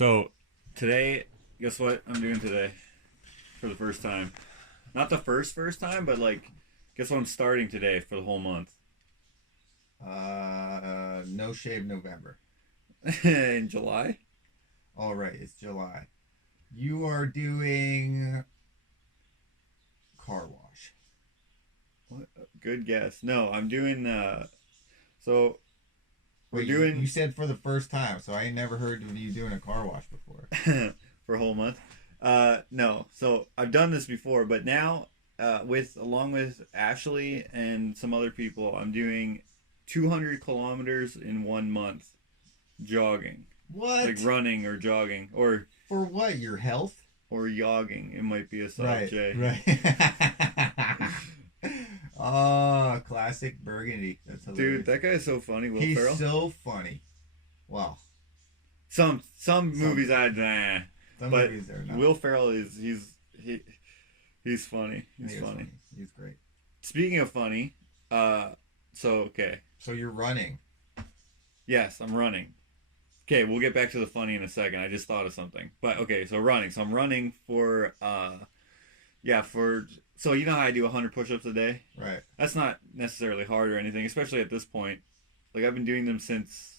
So today, guess what I'm doing today for the first time? Not the first time, but like, guess what I'm starting today for the whole month? No shave November. In July? All right, it's July. You are doing car wash. What? Good guess. No, I'm doing. So we're Wait, doing you said for the first time, so I ain't never heard of you doing a car wash before. for a whole month. No. So I've done this before, but now, along with Ashley and some other people, I'm doing 200 kilometers in 1 month, jogging, What? like running or jogging or For what? Your health? yogging. It might be a sub Right. J. Right. Oh, classic Burgundy. That's hilarious. Dude, that guy is so funny. Will He's Ferrell. so funny. Wow. Some movies Some but movies are not. Will Ferrell is he's funny. He's He is funny. He's great. Speaking of funny, okay. So you're running. Yes, I'm running. Okay, we'll get back to the funny in a second. I just thought of something. But okay, so running. So I'm running for so you know how I do 100 push-ups a day? Right. That's not necessarily hard or anything, especially at this point. Like I've been doing them since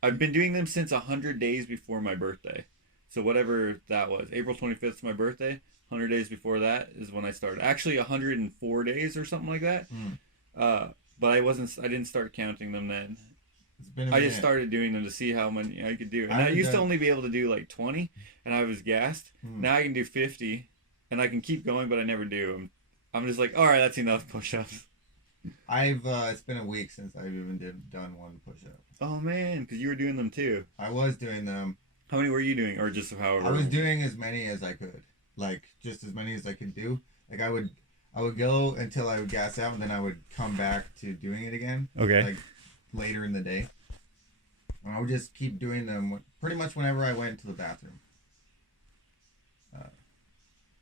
100 days before my birthday. So whatever that was, April 25th is my birthday. 100 days before that is when I started. Actually 104 days or something like that. But I didn't start counting them then. It's been a I minute. just started doing them to see how many I could do. And I used to only be able to do like 20 and I was gassed. Now I can do 50 and I can keep going, but I never do. I'm just like, all right, that's enough push-ups. It's been a week since I've even done one push-up. Oh man, because you were doing them too. I was doing them. How many were you doing, or just however? I was doing as many as I could, like just as many as I could do. Like I would go until I would gas out, and then I would come back to doing it again. Okay. Like later in the day, and I would just keep doing them pretty much whenever I went to the bathroom.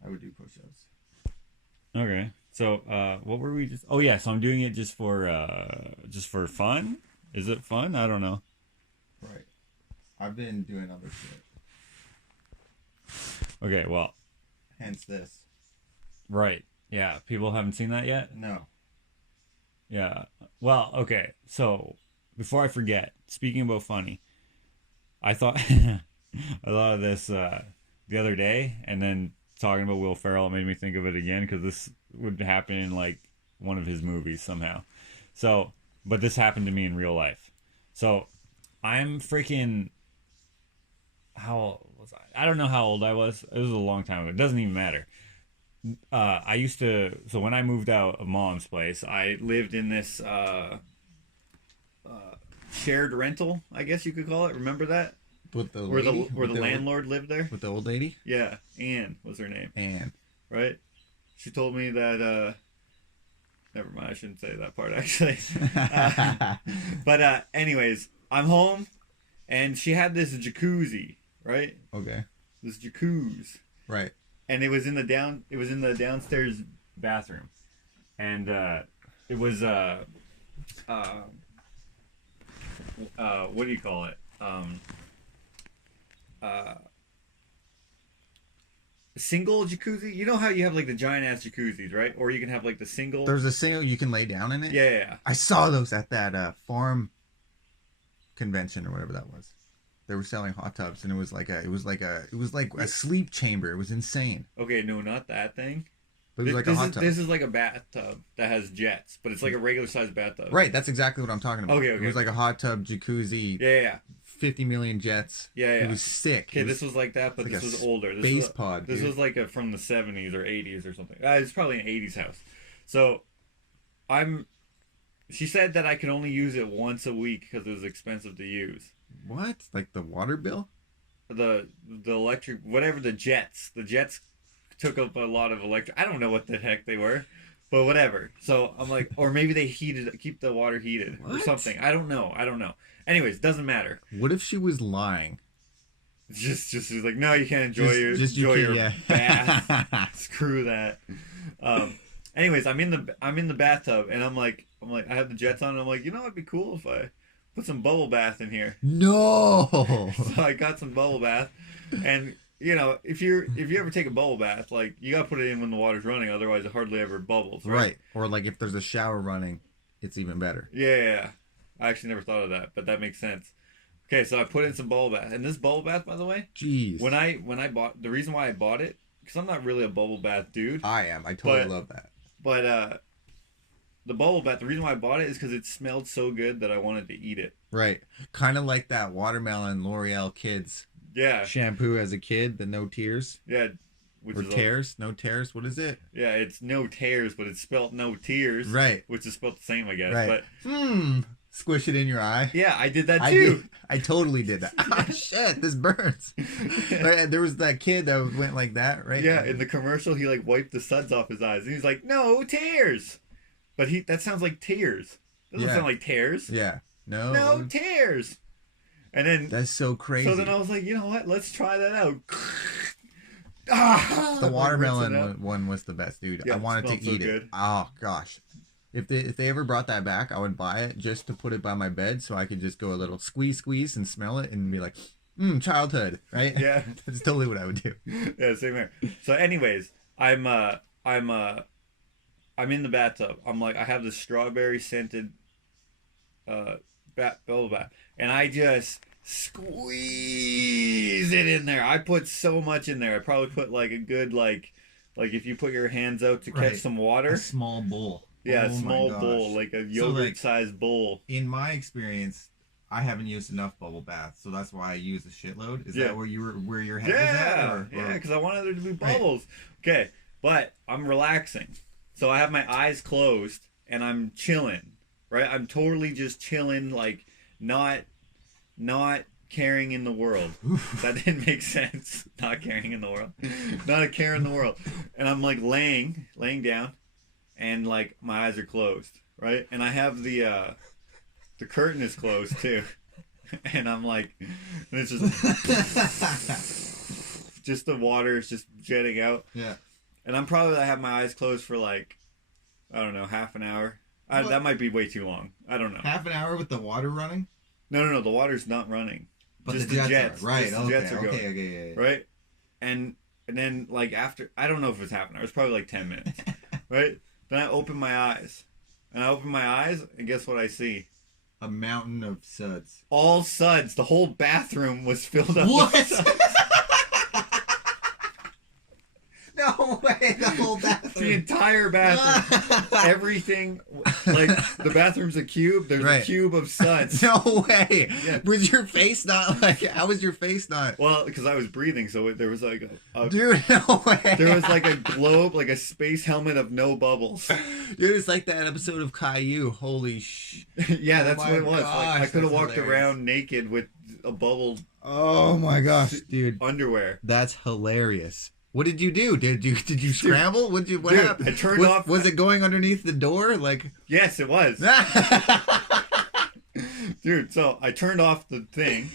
I would do push-ups. Okay. So, what were we just? Oh yeah, so I'm doing it just for fun. Is it fun? I don't know. Right. I've been doing other shit. Okay. Well. Hence this. Right. Yeah. People haven't seen that yet. No. Yeah. Well. Okay. So before I forget, speaking about funny, I thought I thought of this the other day, and then talking about Will Ferrell made me think of it again because this would happen in like one of his movies somehow. So, but this happened to me in real life. So, I'm freaking. How old was I? I don't know how old I was. It was a long time ago. It doesn't even matter. I used to. So when I moved out of Mom's place, I lived in this shared rental, I guess you could call it. Remember that? With the where lady? the landlord lived there? With the old lady? Yeah, Anne was her name. Anne. Right? She told me that never mind, I shouldn't say that part actually. But anyways, I'm home and she had this jacuzzi, right? Okay. This jacuzzi. Right. And it was in the downstairs bathroom. And it was what do you call it? Single jacuzzi. You know how you have like the giant ass jacuzzis, right? Or you can have like the single. There's a single you can lay down in it. Yeah. I saw those at that farm convention or whatever that was. They were selling hot tubs, and it was like a sleep chamber. It was insane. Okay, no, not that thing. But it was like a hot tub. This is like a bathtub that has jets, but it's like a regular sized bathtub. Right, that's exactly what I'm talking about. Okay. It was like a hot tub, jacuzzi. Yeah. 50 million jets. Yeah. It was sick. Okay, this was like that, but like this was older. Space pod. This was like from the 70s or 80s or something. It's probably an 80s house. So, she said that I could only use it once a week because it was expensive to use. What? Like the water bill? The electric, whatever, the jets. The jets took up a lot of electric. I don't know what the heck they were, but whatever. So I'm like, or maybe they keep the water heated or something. I don't know. Anyways, doesn't matter. What if she was lying? Just like, no, you can't enjoy your bath. Screw that. Anyways, I'm in the bathtub and I'm like, I have the jets on and I'm like, it'd be cool if I put some bubble bath in here. No. So I got some bubble bath, and you know, if you ever take a bubble bath, like you gotta put it in when the water's running, otherwise it hardly ever bubbles. Right. Or like if there's a shower running, it's even better. Yeah. I actually never thought of that, but that makes sense. Okay, so I put in some bubble bath, and this bubble bath, by the way, Jeez. when I bought, the reason why I bought it, because I'm not really a bubble bath dude. I am. I totally love that. But the bubble bath, the reason why I bought it is because it smelled so good that I wanted to eat it. Right. Kind of like that watermelon L'Oreal Kids shampoo as a kid, the no tears. Yeah. Or tears? No tears? What is it? Yeah, it's no tears, but it's spelled no tears. Right. Which is spelled the same, I guess. Right. But squish it in your eye. Yeah, I did that too. I totally did that. Oh shit, this burns. Right, there was that kid that went like that, right? Yeah, in the commercial he like wiped the suds off his eyes. And he's like, no tears. But that sounds like tears. Doesn't sound like tears. Yeah. No tears. And then that's so crazy. So then I was like, you know what? Let's try that out. The watermelon one was the best, dude. Yeah, I wanted to eat it. Oh gosh. If they ever brought that back, I would buy it just to put it by my bed so I could just go a little squeeze and smell it and be like, childhood, right? Yeah. That's totally what I would do. Yeah, same here. So anyways, I'm in the bathtub. I'm like, I have this strawberry scented bubble bath, and I just squeeze it in there. I put so much in there. I probably put like a good like if you put your hands out to catch some water. A small bowl. Yeah, a small bowl, like a yogurt-sized bowl. In my experience, I haven't used enough bubble baths, so that's why I use a shitload. Is that where your head was at? Yeah, because I wanted there to be bubbles. Right. Okay, but I'm relaxing. So I have my eyes closed, and I'm chilling, right? I'm totally just chilling, like, not caring in the world. That didn't make sense. Not caring in the world. Not a care in the world. And I'm, like, laying down. And like my eyes are closed, right? And I have the curtain is closed too, and I'm like, and it's just the water is just jetting out. Yeah. And I have my eyes closed for like, I don't know, half an hour. That might be way too long. I don't know. Half an hour with the water running? No. The water's not running. But just the jets are. Right. The jets are going. Okay. Right. And then like after, I don't know if it's half an hour. It's probably like 10 minutes. Right. Then I open my eyes. And guess what I see? A mountain of suds. All suds. The whole bathroom was filled up with suds. No way, the whole bathroom. The entire bathroom. Everything. Like, the bathroom's a cube. There's a cube of suds. No way. Yeah. Was your face not like, how was your face not? Well, because I was breathing, so there was like dude, no way. There was like a globe, like a space helmet of no bubbles. Dude, it's like that episode of Caillou. Holy Yeah, that's what it was. Gosh, like, I could have walked around naked with a bubble. Oh my gosh, dude. Underwear. That's hilarious. What did you do? Did you scramble? What happened? I turned off. Was it going underneath the door? Like, yes, it was. Dude, so I turned off the thing,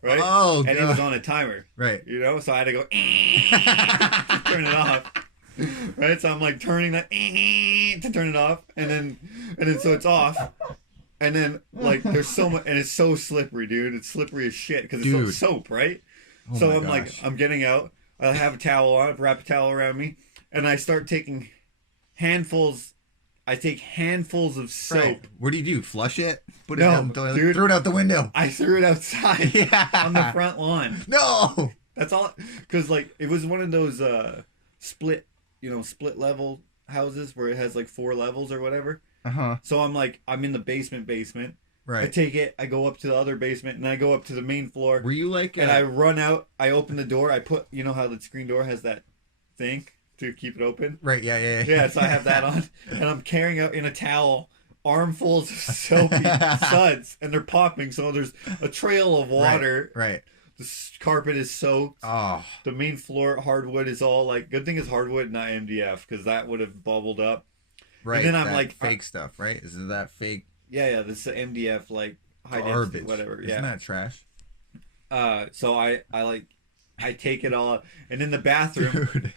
right? Oh, and it was on a timer, right? You know, so I had to go turn it off, right? So I'm like turning that to turn it off, and then so it's off, and then like there's so much, and it's so slippery, dude. It's slippery as shit because it's soap, right? Oh so I'm like, I'm getting out. I have a towel on, wrap a towel around me, and I start taking handfuls. I take handfuls of soap. Right. What do you do? Flush it? Put it down the toilet? Dude, throw it out the window. I threw it outside on the front lawn. No! That's all. Because, like, it was one of those split level houses where it has, like, 4 levels or whatever. Uh-huh. So I'm in the basement. Right. I take it, I go up to the other basement, and I go up to the main floor. Were you like... And I run out, I open the door, I put... You know how the screen door has that thing to keep it open? Right, yeah. Yeah, so I have that on, and I'm carrying out in a towel armfuls of soapy suds, and they're popping, so there's a trail of water. Right. The carpet is soaked. Oh. The main floor, hardwood, is all like... Good thing it's hardwood, not MDF, because that would have bubbled up. Right, and then I'm like... fake stuff, right? Is it that fake... Yeah, this is MDF, like, high garbage, density, whatever. Isn't that trash? So I take it all, and in the bathroom,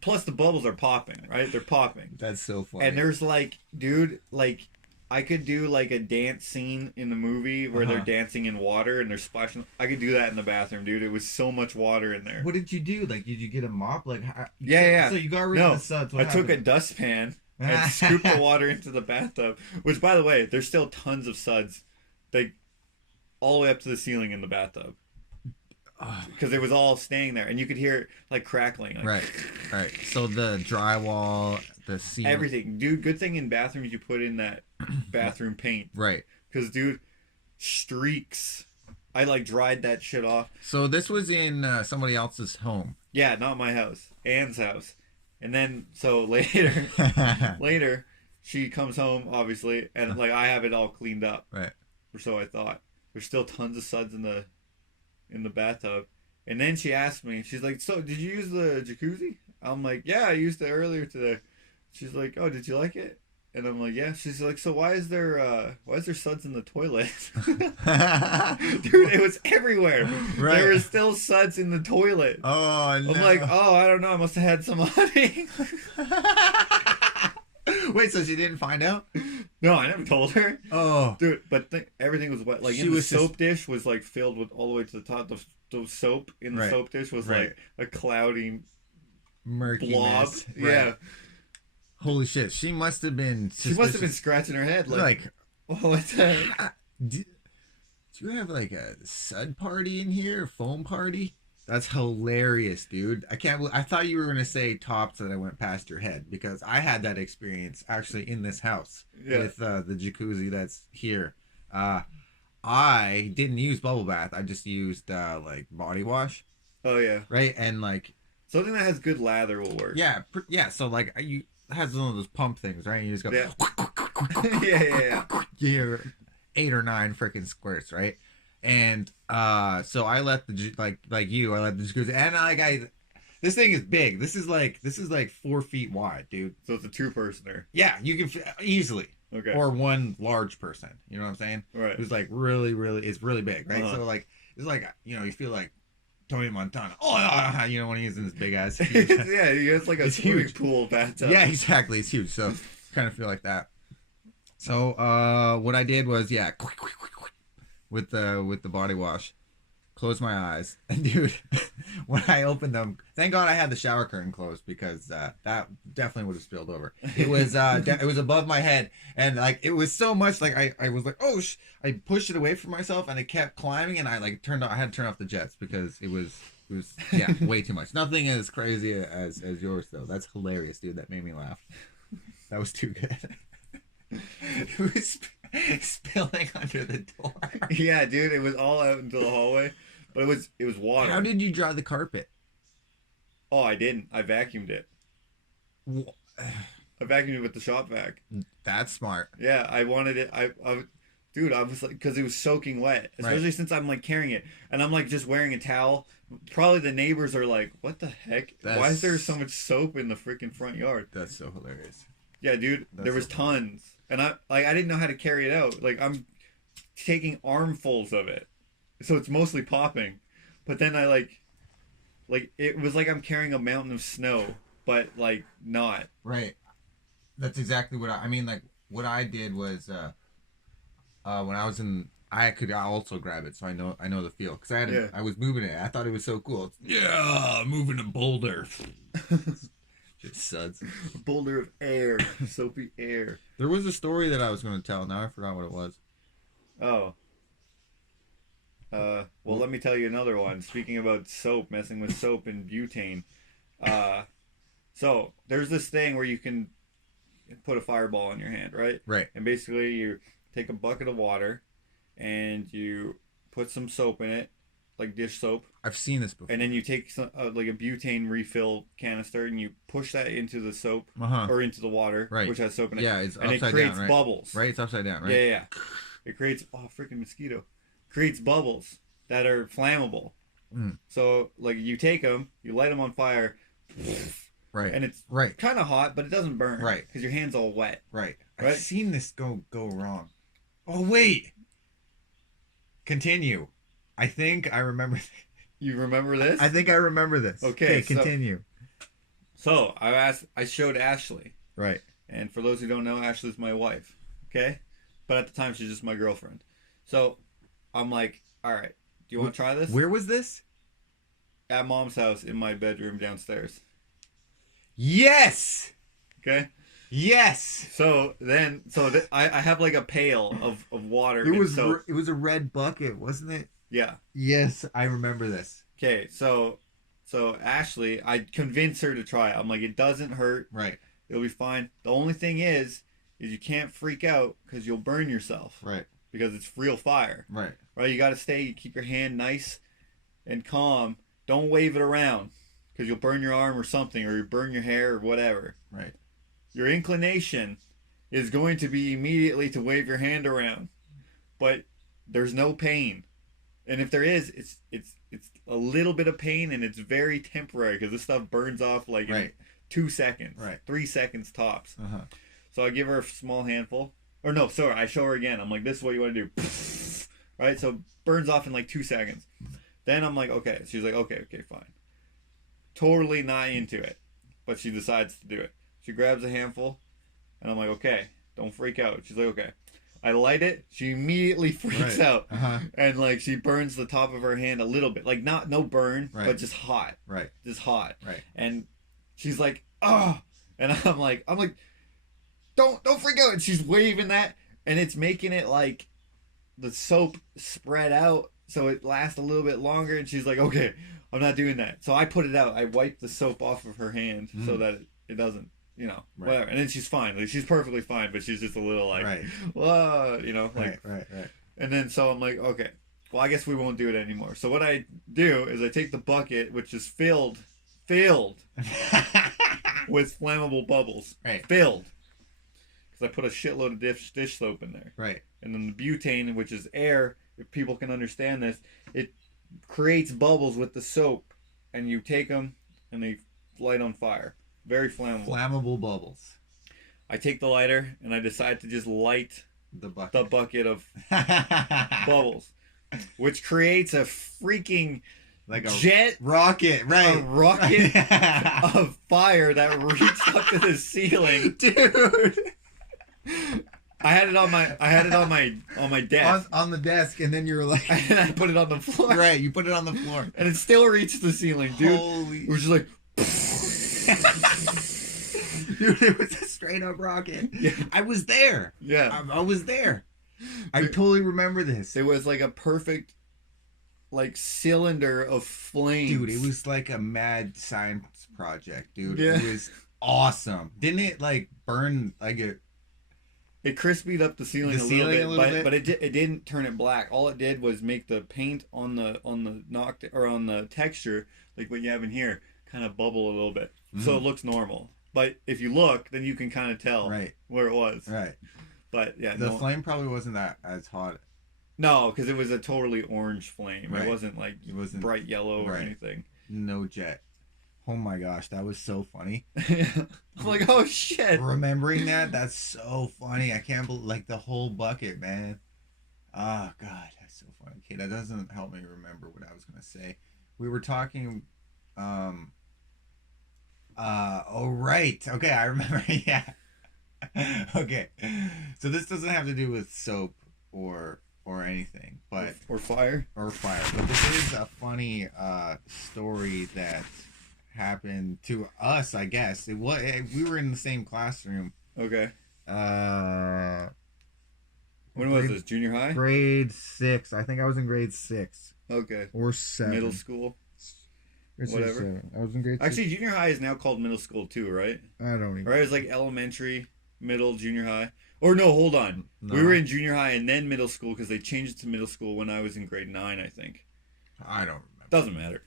plus the bubbles are popping, right? They're popping. That's so funny. And there's like, dude, like, I could do like a dance scene in the movie where they're dancing in water and they're splashing. I could do that in the bathroom, dude. It was so much water in there. What did you do? Like, did you get a mop? Like, yeah. So you got rid of the suds. I took a dustpan and scooped the water into the bathtub. Which, by the way, there's still tons of suds, like all the way up to the ceiling in the bathtub. Because it was all staying there, and you could hear it like crackling. Like, right. So the drywall, the ceiling, everything, dude. Good thing in bathrooms you put in that bathroom paint, right? Because, dude, streaks. I like dried that shit off. So this was in somebody else's home. Yeah, not my house, Anne's house. And then so later, she comes home obviously, and like I have it all cleaned up. Right. Or so I thought. There's still tons of suds in the bathtub. And then she asked me, she's like, so did you use the jacuzzi? I'm like, yeah, I used it earlier today. She's like, oh, did you like it? And I'm like, yeah. She's like, so why is there suds in the toilet? Dude, it was everywhere. Right. There were still suds in the toilet. Oh, no. I'm like, oh, I don't know. I must have had some honey. Wait, so she didn't find out? No, I never told her. Oh. Dude, but everything was wet. Like, the soap dish was, like, filled with all the way to the top. The soap in the soap dish was, like, a cloudy murkiness. Blob. Right. Yeah. Holy shit. She must have been suspicious. She must have been scratching her head. Like oh, what's that? Do you have, like, a sud party in here? A foam party? That's hilarious, dude. I thought you were going to say tops that I went past your head, because I had that experience actually in this house with the jacuzzi that's here. I didn't use bubble bath. I just used like body wash. Oh yeah. Right, and like something that has good lather will work. Yeah, yeah. So like it has one of those pump things, right? And you just go. Yeah. You hear 8 or 9 freaking squirts, right? And so I let the I let the jacuzzi, and this thing is big. This is like 4 feet wide, dude. So it's a 2-personer. Yeah, you can easily. Okay. Or one large person. You know what I'm saying? Right. It's like it's really big, right? So like it's like, you know, you feel like Tony Montana. Oh, you know, when he's in his big ass. Yeah, it's like a swimming pool bathtub. Yeah, exactly. It's huge. So kind of feel like that. So what I did was with the body wash, close my eyes, and dude, when I opened them, thank God I had the shower curtain closed, because that definitely would have spilled over. It was it was above my head, and like it was so much, like I was like, oh I pushed it away from myself, and it kept climbing, and I had to turn off the jets, because it was way too much. Nothing as crazy as yours though. That's hilarious, dude. That made me laugh. That was too good. It was spilling under the door. Yeah, dude, it was all out into the hallway, but it was water. How did you dry the carpet? Oh, I didn't. I vacuumed it. I vacuumed it with the shop vac. That's smart. Yeah, I wanted it. Dude, I was like, because it was soaking wet, especially since I'm like carrying it, and I'm like just wearing a towel. Probably the neighbors are like, "What the heck? Why is there so much soap in the freaking front yard?" That's so hilarious. Yeah, dude, there was tons. And I didn't know how to carry it out. Like, I'm taking armfuls of it, so it's mostly popping. But then I like it was like I'm carrying a mountain of snow, but like not. Right. That's exactly what I mean. Like what I did was when I was in, I could also grab it, so I know the feel, because I was moving it. I thought it was so cool. Moving a boulder. Just suds. A boulder of air, soapy air. There was a story that I was going to tell. Now I forgot what it was. Oh. Well, let me tell you another one. Speaking about soap, messing with soap and butane. So there's this thing where you can put a fireball in your hand, right? Right. And basically you take a bucket of water and you put some soap in it, like dish soap. I've seen this before. And then you take some, like a butane refill canister, and you push that into the soap or into the water, which has soap in it. Yeah, it's and upside it creates down, right? bubbles. Right, it's upside down, right? Yeah. It creates freaking mosquito. Creates bubbles that are flammable. So like you take them, you light them on fire, right, and it's kind of hot, but it doesn't burn, right, because your hand's all wet. Right. I've seen this go wrong. Oh wait. Continue. I think I remember. You remember this? I think I remember this. Okay, continue. So I showed Ashley. Right. And for those who don't know, Ashley's my wife. Okay. but at the time she's just my girlfriend. So I'm like, all right, do you want to try this? Where was this? At mom's house in my bedroom downstairs. Yes. Okay. Yes. So then, I have like a pail of water. It was a red bucket, wasn't it? Yeah. Yes, I remember this. Okay, so Ashley, I convinced her to try it. I'm like, it doesn't hurt. Right. It'll be fine. The only thing is you can't freak out because you'll burn yourself. Right. Because it's real fire. Right. Right. You got to keep your hand nice and calm. Don't wave it around because you'll burn your arm or something, or you burn your hair or whatever. Right. Your inclination is going to be immediately to wave your hand around, but there's no pain. And if there is, it's a little bit of pain, and it's very temporary because this stuff burns off like in 2 seconds, 3 seconds tops. So I give her a small handful, or no, sorry, I show her again. I'm like, this is what you want to do, right? So burns off in like 2 seconds. Then I'm like, okay. She's like, okay, fine. Totally not into it, but she decides to do it. She grabs a handful, and I'm like, okay, don't freak out. She's like, okay. I light it. She immediately freaks out, and like she burns the top of her hand a little bit, like no burn, but just hot, just hot, And she's like, oh, and I'm like, don't freak out. And she's waving that, and it's making it like the soap spread out so it lasts a little bit longer. And she's like, okay, I'm not doing that. So I put it out. I wipe the soap off of her hand so that it doesn't. Whatever. And then she's fine. Like, she's perfectly fine, but she's just a little like, whoa, like, right. And then so I'm like, okay, well, I guess we won't do it anymore. So what I do is I take the bucket, which is filled with flammable bubbles, filled, because I put a shitload of dish soap in there, and then the butane, which is air, if people can understand this, it creates bubbles with the soap, and you take them and they light on fire. Very flammable. Flammable bubbles. I take the lighter and I decide to just light the bucket of bubbles, which creates a freaking like a jet rocket, right? A rocket of fire that reached up to the ceiling, dude. I had it on my desk. On the desk, and then you were like, and I put it on the floor. Right, you put it on the floor, and it still reached the ceiling, dude. It was just like. Dude, it was a straight up rocket. Yeah. I was there. Yeah. I was there. I totally remember this. It was like a perfect like cylinder of flames. Dude, it was like a mad science project, dude. Yeah. It was awesome. Didn't it like burn like it crispied up the ceiling a little bit, but it didn't turn it black. All it did was make the paint on the texture, like what you have in here, kind of bubble a little bit. So it looks normal. But if you look, then you can kind of tell where it was. Right. But yeah, the flame probably wasn't that as hot. No, because it was a totally orange flame. Right. It wasn't like bright yellow or anything. No jet. Oh my gosh, that was so funny. I'm like, oh shit. Remembering that's so funny. I can't believe, like, the whole bucket, man. Oh god, that's so funny. Okay, that doesn't help me remember what I was gonna say. We were talking. Oh right. Okay, I remember. Yeah. Okay. So this doesn't have to do with soap or anything, but or fire. But this is a funny story that happened to us, I guess. We were in the same classroom. Okay. When was this? Junior high? Grade 6. I think I was in grade 6. Okay. Or 7. Middle school. Whatever. I was in grade 6. Actually, junior high is now called middle school too, right? I don't even. Right? It was like elementary, middle, junior high. Or no, hold on. No. We were in junior high and then middle school because they changed it to middle school when I was in grade 9, I think. I don't remember. Doesn't matter.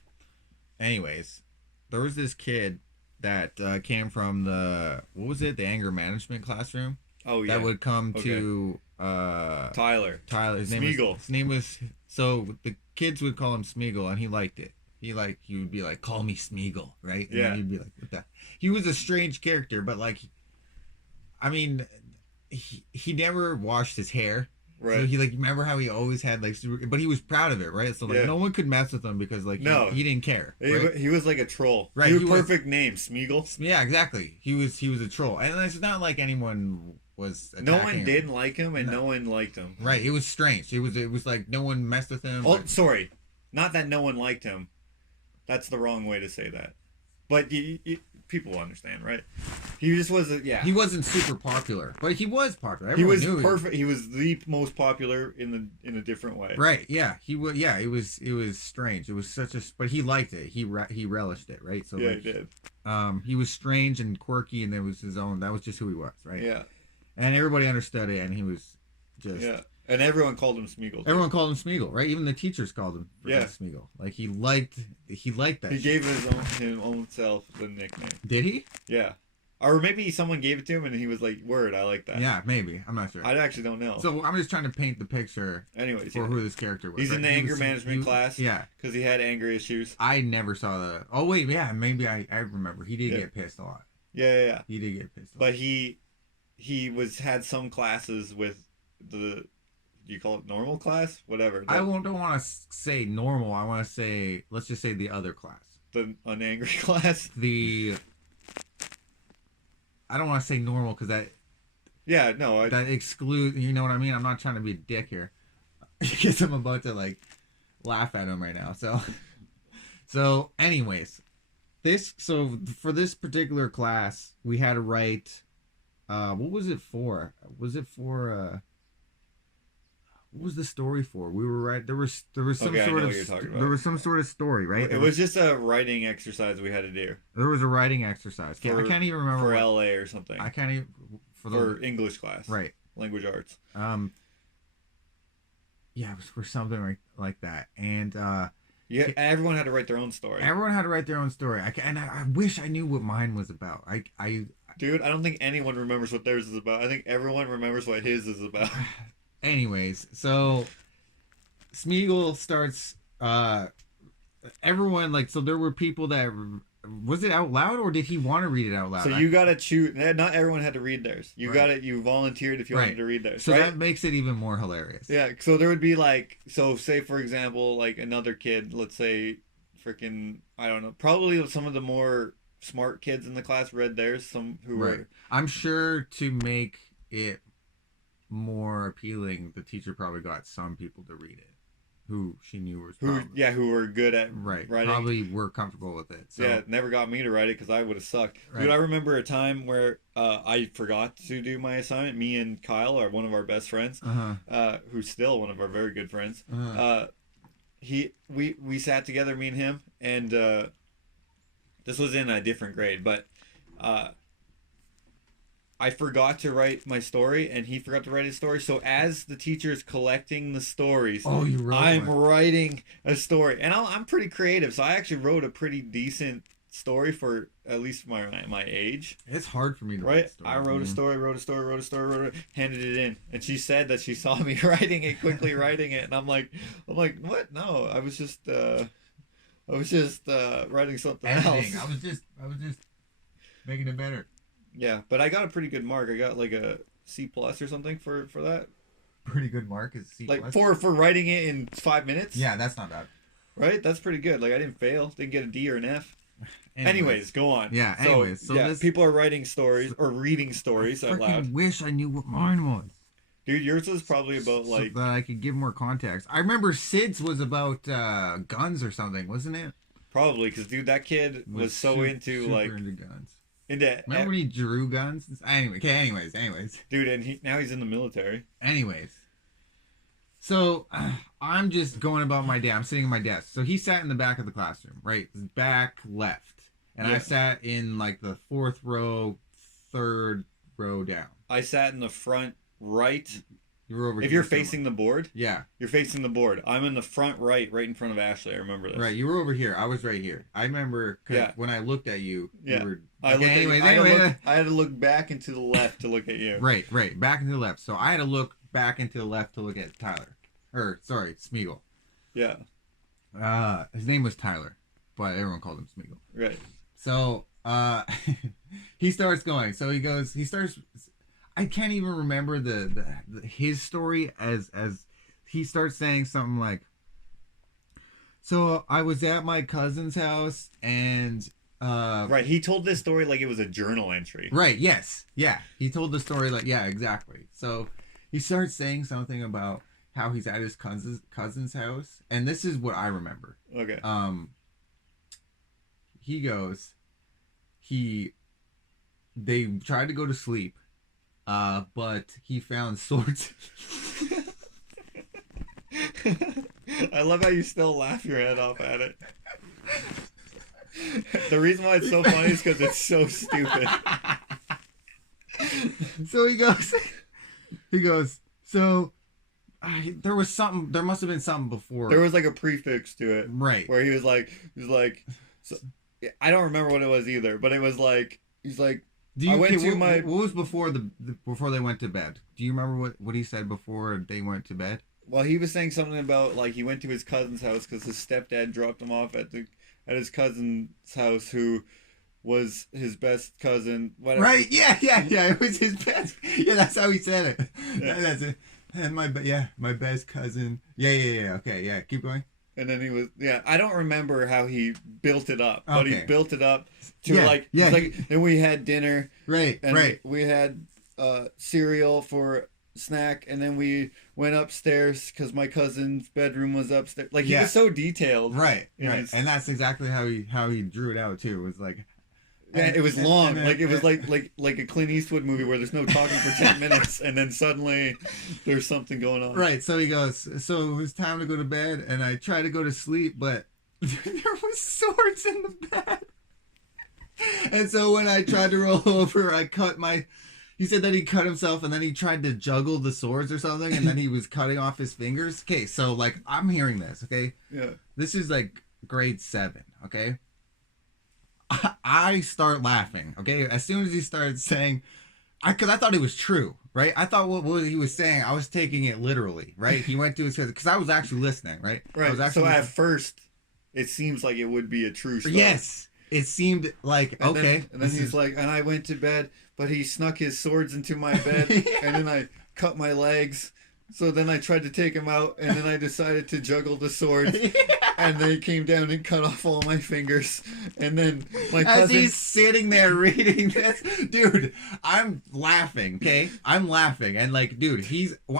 Anyways, there was this kid that came from the the anger management classroom. Oh yeah. That would come to Tyler. His name was so the kids would call him Smeagol, and he liked it. He would be like, call me Smeagol, right? And then he'd be like, what the? He was a strange character, but like, I mean, he never washed his hair. Right. So he remember how he always had but he was proud of it, right? So no one could mess with him because he didn't care. Right? He was like a troll. Right. He was perfect name, Smeagol. Yeah, exactly. He was a troll, and it's not like anyone was attacking no one him. didn't like him, and no one liked him. Right. It was strange. It was like no one messed with him. Oh, sorry. Not that no one liked him. That's the wrong way to say that. But people will understand, right? He just wasn't. Yeah. He wasn't super popular, but he was popular. Everyone he was perfect. He was the most popular in a different way. Right. Yeah. He was. Yeah. It was strange. It was such a. But he liked it. He relished it. Right. So yeah, he did. He was strange and quirky, and there was his own. That was just who he was. Right. Yeah. And everybody understood it, and he was just. Yeah. And everyone called him Smeagol. Everyone called him Smeagol, right? Even the teachers called him Smeagol. Like he liked that. He gave his own self the nickname. Did he? Yeah. Or maybe someone gave it to him and he was like, "Word, I like that." Yeah, maybe. I'm not sure. I actually don't know. So I'm just trying to paint the picture. Anyways, for who this character was. He's in the anger management class. Yeah, because he had anger issues. I never saw the. Oh wait, yeah, maybe I remember. He did get pissed a lot. Yeah. He did get pissed. But he had some classes with the. Do you call it normal class? Whatever. Don't want to say normal. I want to say, let's just say the other class. The unangry class? I don't want to say normal because that... Yeah, no. That excludes... You know what I mean? I'm not trying to be a dick here. Because I'm about to, like, laugh at him right now. So anyways. For this particular class, we had to write... what was it for? Was it for... What was the story for? We were right. There was some sort of story, right? It was just a writing exercise we had to do. There was a writing exercise. I can't even remember for LA or something. I can't even for English class, right? Language arts. Yeah, it was for something like that, and yeah, everyone had to write their own story. Everyone had to write their own story. I wish I knew what mine was about. Dude, I don't think anyone remembers what theirs is about. I think everyone remembers what his is about. Anyways, so Smeagol starts everyone so there were people that was it out loud or did he want to read it out loud? So you gotta choose. Not everyone had to read theirs. You volunteered if you wanted to read theirs. So that makes it even more hilarious. Yeah, so there would be say for example, another kid, let's say freaking I don't know, probably some of the more smart kids in the class read theirs, some who were I'm sure to make it more appealing, the teacher probably got some people to read it who she knew who were good at writing, probably were comfortable with it. So. Yeah, never got me to write it because I would have sucked. Dude, I remember a time where I forgot to do my assignment. Me and Kyle are one of our best friends, who's still one of our very good friends. We sat together, me and him, and this was in a different grade, but I forgot to write my story, and he forgot to write his story. So as the teacher is collecting the stories, I'm writing a story. And I'm pretty creative, so I actually wrote a pretty decent story for at least my age. It's hard for me to write a story. I wrote a story, wrote it, handed it in. And she said that she saw me writing it, quickly writing it. And I'm like, what? No, I was just writing something else. I was just making it better. Yeah, but I got a pretty good mark. I got a C+ or something for that. Pretty good mark is C+. For writing it in 5 minutes. Yeah, that's not bad. Right, that's pretty good. I didn't fail. Didn't get a D or an F. Anyways, go on. Yeah. Anyways, so people are writing stories or reading stories out loud. I wish I knew what mine was. Dude, yours was probably about so that I could give more context. I remember Sid's was about guns or something, wasn't it? Probably, because that kid was so into into guns. Remember when he drew guns? Anyways. Dude, and now he's in the military. Anyways. So, I'm just going about my day. I'm sitting at my desk. So, he sat in the back of the classroom, right? Back left. And I sat in, the 4th row, 3rd row down. I sat in the front right. You were over if you're facing the board? Yeah. You're facing the board. I'm in the front right in front of Ashley. I remember this. Right, you were over here. I was right here. I remember when I looked at you, you were... Anyway. I had to look back and to the left to look at you. Right. Back and to the left. So I had to look back and to the left to look at Tyler. Smeagol. Yeah. His name was Tyler, but everyone called him Smeagol. Right. So, he starts going. So he starts... I can't even remember his story as he starts saying something like, so I was at my cousin's house and Right, he told this story like it was a journal entry. Right, yes. Yeah, he told the story like, yeah, exactly. So he starts saying something about how he's at his cousin's house, and this is what I remember. Okay. He goes, they tried to go to sleep, but he found swords. I love how you still laugh your head off at it. The reason why it's so funny is because it's so stupid. So he goes, so there must have been something before. There was like a prefix to it. Right. Where he was like, so, I don't remember what it was either, but it was like, he's like, what was before before they went to bed? Do you remember what he said before they went to bed? Well, he was saying something about like he went to his cousin's house because his stepdad dropped him off at his cousin's house, who was his best cousin. Whatever. Right? Yeah. It was his best. Yeah, that's how he said it. Yeah. That's it. And my best cousin. Yeah. Okay, yeah. Keep going. And then he was, I don't remember how he built it up, but he built it up to then we had dinner. Right, and right. We had cereal for snack, and then we went upstairs because my cousin's bedroom was upstairs. Like, he was so detailed. Right. And that's exactly how he drew it out, too. It was like... Yeah, it was long. It was like a Clint Eastwood movie where there's no talking for 10 minutes, and then suddenly there's something going on. Right. So he goes, so it was time to go to bed, and I tried to go to sleep, but there was swords in the bed. And so when I tried to roll over, he said that he cut himself, and then he tried to juggle the swords or something, and then he was cutting off his fingers. Okay, so like I'm hearing this, okay? Yeah. This is like grade 7, okay? I start laughing, okay? As soon as he started saying, because I thought it was true, right? I thought what he was saying, I was taking it literally, right? He went to his cousin, because I was actually listening, right? Right. At first, it seems like it would be a true story. Yes. It seemed like, and then he's like, and I went to bed, but he snuck his swords into my bed, and then I cut my legs. So then I tried to take him out, and then I decided to juggle the swords, and they came down and cut off all my fingers. And then my cousin... As he's sitting there reading this, dude, I'm laughing, okay? I'm laughing, and like, dude,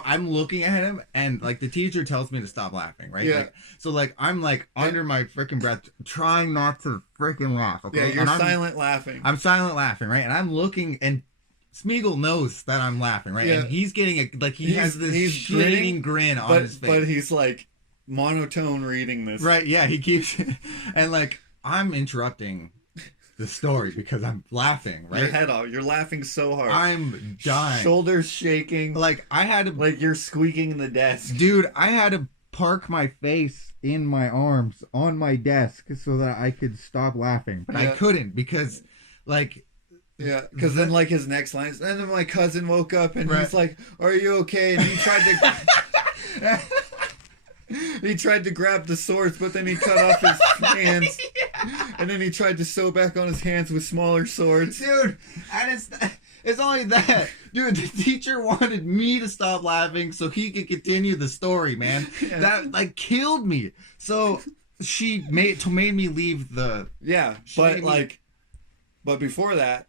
I'm looking at him, and like the teacher tells me to stop laughing, right? Yeah. Like, so like, I'm like under my freaking breath, trying not to freaking laugh, okay? Yeah, you're silent laughing. I'm silent laughing, right? And I'm looking, and Smeagol knows that I'm laughing, right? Yeah. And he's getting he has this shading grin on his face. But he's like monotone reading this. Right, yeah, he keeps and like I'm interrupting the story because I'm laughing, right? Your head off. You're laughing so hard. I'm dying. Shoulders shaking. Like I had to like you're squeaking in the desk. Dude, I had to park my face in my arms on my desk so that I could stop laughing. But I couldn't because like yeah, because then like his next line is, and then my cousin woke up and he's like, "Are you okay?" And he tried to grab the swords, but then he cut off his hands, and then he tried to sew back on his hands with smaller swords. Dude, and it's only that, dude. The teacher wanted me to stop laughing so he could continue the story, man. Yeah. That like killed me. So she made me leave the but before that.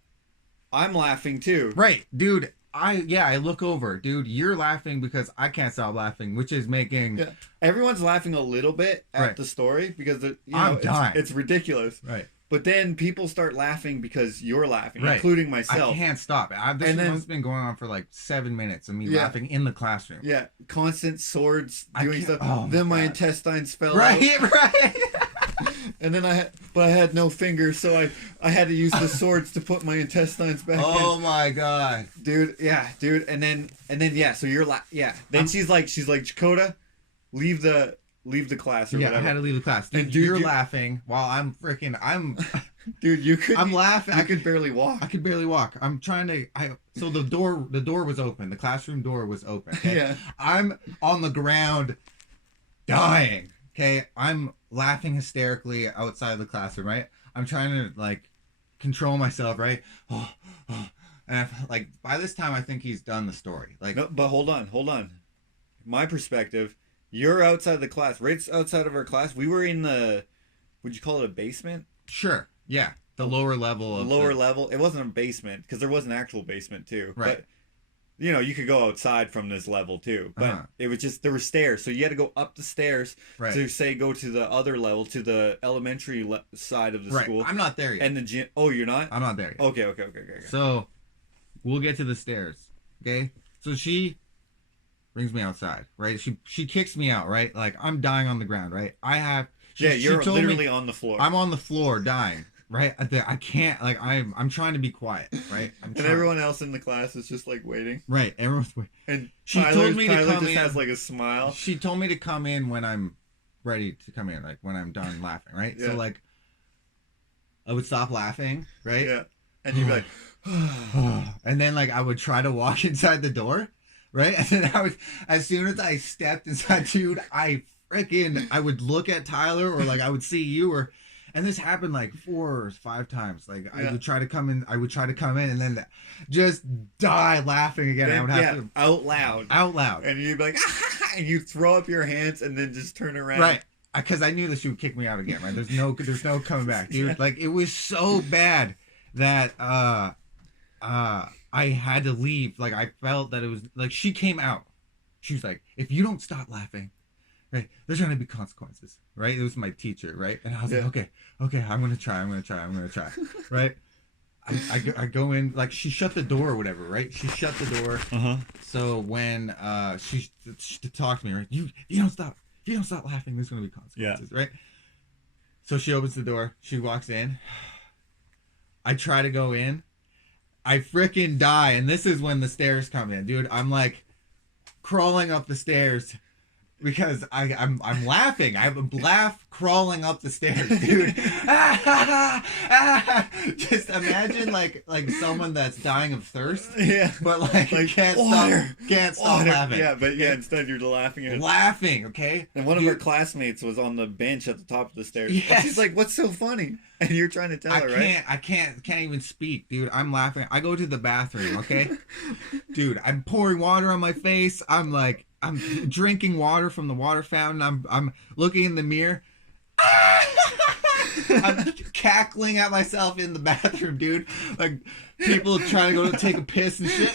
I'm laughing too. Right, dude. I look over, dude. You're laughing because I can't stop laughing, which is making everyone's laughing a little bit at the story because I'm dying. It's ridiculous. Right. But then people start laughing because you're laughing, including myself. I can't stop. This has been going on for like 7 minutes of me laughing in the classroom. Yeah, constant swords doing stuff. Oh then my intestines fell out. Right. And then I had no fingers, so I had to use the swords to put my intestines back in. Oh my god, dude! Yeah, dude. And then so you're Then she's like Jakota, leave the class or whatever. I had to leave the class. Dude, you're laughing while I'm Dude, I'm laughing. I could barely walk. I could barely walk. I'm trying to. So the door was open. The classroom door was open. Okay? Yeah. I'm on the ground, dying. Okay, I'm laughing hysterically outside the classroom. Right. I'm trying to like control myself. Right. And like by this time, I think he's done the story. Like, no, but hold on. My perspective. You're outside the class, right outside of our class. We were in the, would you call it a basement? Sure. Yeah. the lower level of level. It wasn't a basement because there was an actual basement too. Right. But you could go outside from this level too. But it was just there were stairs, so you had to go up the stairs to say go to the other level, to the elementary side of the school. I'm not there yet. And the gym. Oh, you're not? I'm not there yet. Okay. So we'll get to the stairs. Okay. So she brings me outside, right? She kicks me out, right? Like I'm dying on the ground, right? You're literally on the floor. I'm on the floor dying, right? I can't, like, I'm trying to be quiet, right? And everyone else in the class is just like waiting. Right, everyone's waiting. And Tyler just has like a smile. She told me to come in when I'm ready to come in, like when I'm done laughing, right? Yeah. So like, I would stop laughing, right? Yeah. And you'd be like, and then like I would try to walk inside the door, right? And then as soon as I stepped inside, dude, I would look at Tyler, or like I would see you, and this happened like 4 or 5 times. Like I would try to come in, and then just die laughing again. I would have to out loud, and you'd be like, and you throw up your hands, and then just turn around, right? Because I knew that she would kick me out again, right? There's no coming back, dude. Yeah. Like it was so bad that I had to leave. Like I felt that it was like she came out. She was like, if you don't stop laughing, right, there's going to be consequences, right? It was my teacher, right? And I was like, okay, I'm going to try, right? I go in, like, she shut the door or whatever, right? She shut the door. So when she talked to me, right? You don't stop. If you don't stop laughing, there's going to be consequences, right? So she opens the door. She walks in. I try to go in. I freaking die. And this is when the stairs come in, dude. I'm like crawling up the stairs because I'm laughing. I laugh crawling up the stairs, dude. Just imagine like someone that's dying of thirst. Yeah. But like can't stop laughing. Yeah, but instead you're laughing. Laughing, okay? And one of her classmates was on the bench at the top of the stairs. Yes. And she's like, "What's so funny?" And you're trying to tell her, right? I can't even speak, dude. I'm laughing. I go to the bathroom, okay? Dude, I'm pouring water on my face. I'm drinking water from the water fountain. I'm looking in the mirror. I'm cackling at myself in the bathroom, dude. Like people trying to go to take a piss and shit.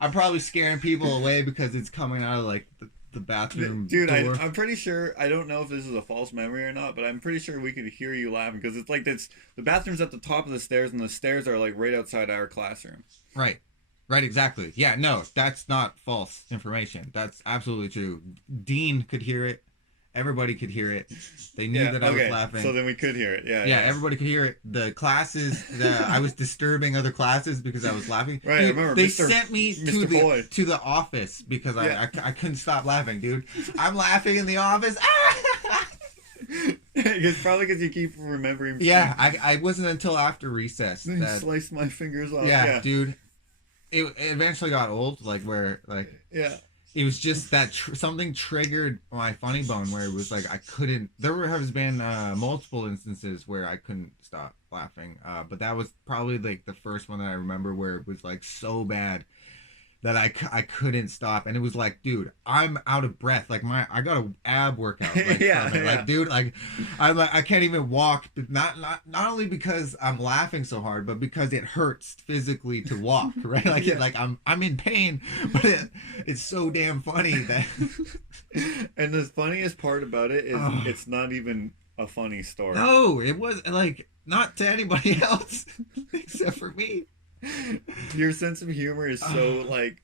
I'm probably scaring people away because it's coming out of like the bathroom. Dude, I'm pretty sure, I don't know if this is a false memory or not, but I'm pretty sure we could hear you laughing because it's like the bathroom's at the top of the stairs and the stairs are like right outside our classroom. Right, exactly. Yeah, no, that's not false information. That's absolutely true. Dean could hear it. Everybody could hear it. They knew that I was laughing. So then we could hear it. Yeah, everybody could hear it. The classes, I was disturbing other classes because I was laughing. Right, dude, I remember. They sent me to the office because I couldn't stop laughing, dude. I'm laughing in the office. It's probably because you keep remembering. Yeah, I wasn't until after recess. Then you sliced my fingers off. Yeah, dude. It eventually got old, like where, like. Yeah. It was just that something triggered my funny bone where it was like I couldn't. There has been multiple instances where I couldn't stop laughing, but that was probably like the first one that I remember where it was like so bad that I couldn't stop, and it was like, dude, I'm out of breath. Like I got a ab workout. Like, like dude, like I can't even walk. Not only because I'm laughing so hard, but because it hurts physically to walk. Right, like I'm in pain, but it's so damn funny that. And the funniest part about it is it's not even a funny story. No, it was like not to anybody else except for me. Your sense of humor is so like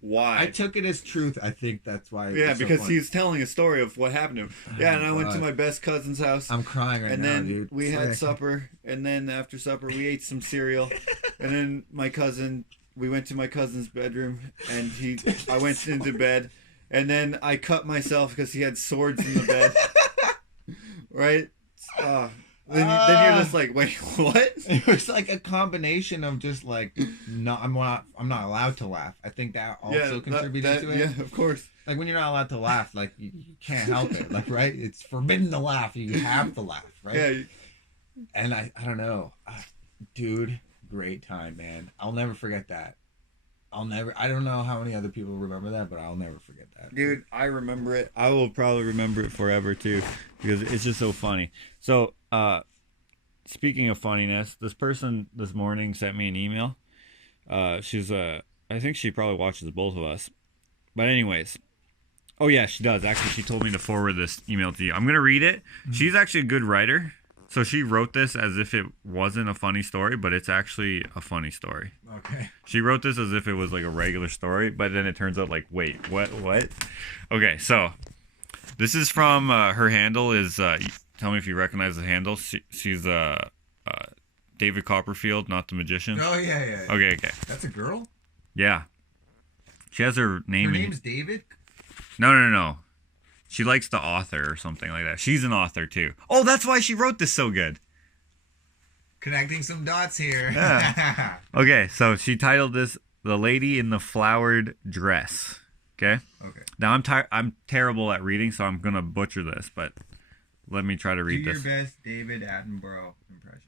why? I took it as truth. I think that's why. Yeah, because he's telling a story of what happened to him. Yeah, and I went to my best cousin's house. I'm crying right now, dude. And then we had supper, and then after supper we ate some cereal, and then we went to my cousin's bedroom, and I went into bed, and then I cut myself because he had swords in the bed. Right? Then you're just like, wait, what? It was like a combination of just like, no, I'm not allowed to laugh. I think that also contributed to it. Yeah, of course. Like when you're not allowed to laugh, like you can't help it. Like, right? It's forbidden to laugh. You have to laugh, right? Yeah. And I don't know, dude, great time, man. I'll never forget that. I don't know how many other people remember that, but I'll never forget that. Dude, I remember it. I will probably remember it forever too, because it's just so funny. So, speaking of funniness, this person this morning sent me an email. She's I think she probably watches both of us. But anyways, oh yeah, she does. Actually, she told me to forward this email to you. I'm gonna read it. She's actually a good writer. So she wrote this as if it wasn't a funny story, but it's actually a funny story. Okay. She wrote this as if it was like a regular story, but then it turns out like, wait, what? Okay, so this is from her handle is, tell me if you recognize the handle. She's David Copperfield, not the magician. Oh, yeah. Okay. That's a girl? Yeah. She has her name. Her name's David? No. She likes the author or something like that. She's an author too. Oh, that's why she wrote this so good. Connecting some dots here. Yeah. Okay, so she titled this "The Lady in the Flowered Dress." Okay. Now I'm terrible at reading, so I'm gonna butcher this, but let me try to read this. Do your best David Attenborough impression.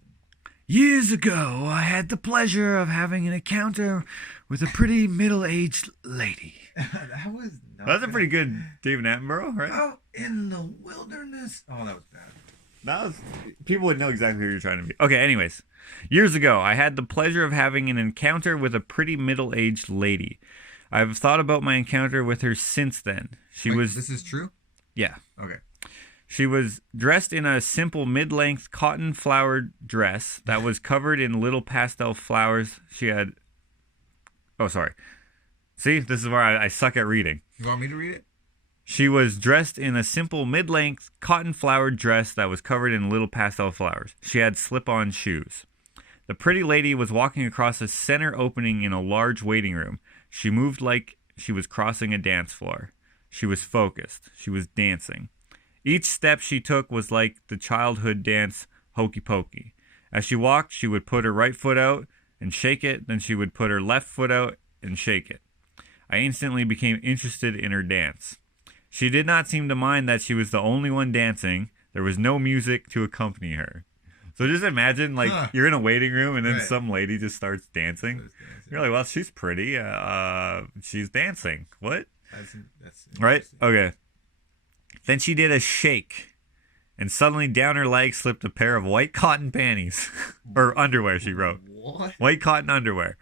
Years ago, I had the pleasure of having an encounter with a pretty middle-aged lady. That's a pretty good David Attenborough, right? Out in the wilderness. Oh, that was bad. People would know exactly who you're trying to be. Okay, anyways. Years ago, I had the pleasure of having an encounter with a pretty middle-aged lady. I've thought about my encounter with her since then. This is true? Yeah. Okay. She was dressed in a simple mid-length cotton flowered dress that was covered in little pastel flowers. She had... Oh, sorry. See, this is where I suck at reading. You want me to read it? She was dressed in a simple mid-length cotton flowered dress that was covered in little pastel flowers. She had slip-on shoes. The pretty lady was walking across a center opening in a large waiting room. She moved like she was crossing a dance floor. She was focused. She was dancing. Each step she took was like the childhood dance hokey pokey. As she walked, she would put her right foot out and shake it, then she would put her left foot out and shake it. I instantly became interested in her dance. She did not seem to mind that she was the only one dancing. There was no music to accompany her. So just imagine, like, you're in a waiting room and then some lady just starts dancing. You're like, well, she's pretty. She's dancing. What? That's right? Okay. Then she did a shake, and suddenly down her leg slipped a pair of white cotton panties. Or underwear, she wrote. What? White cotton underwear.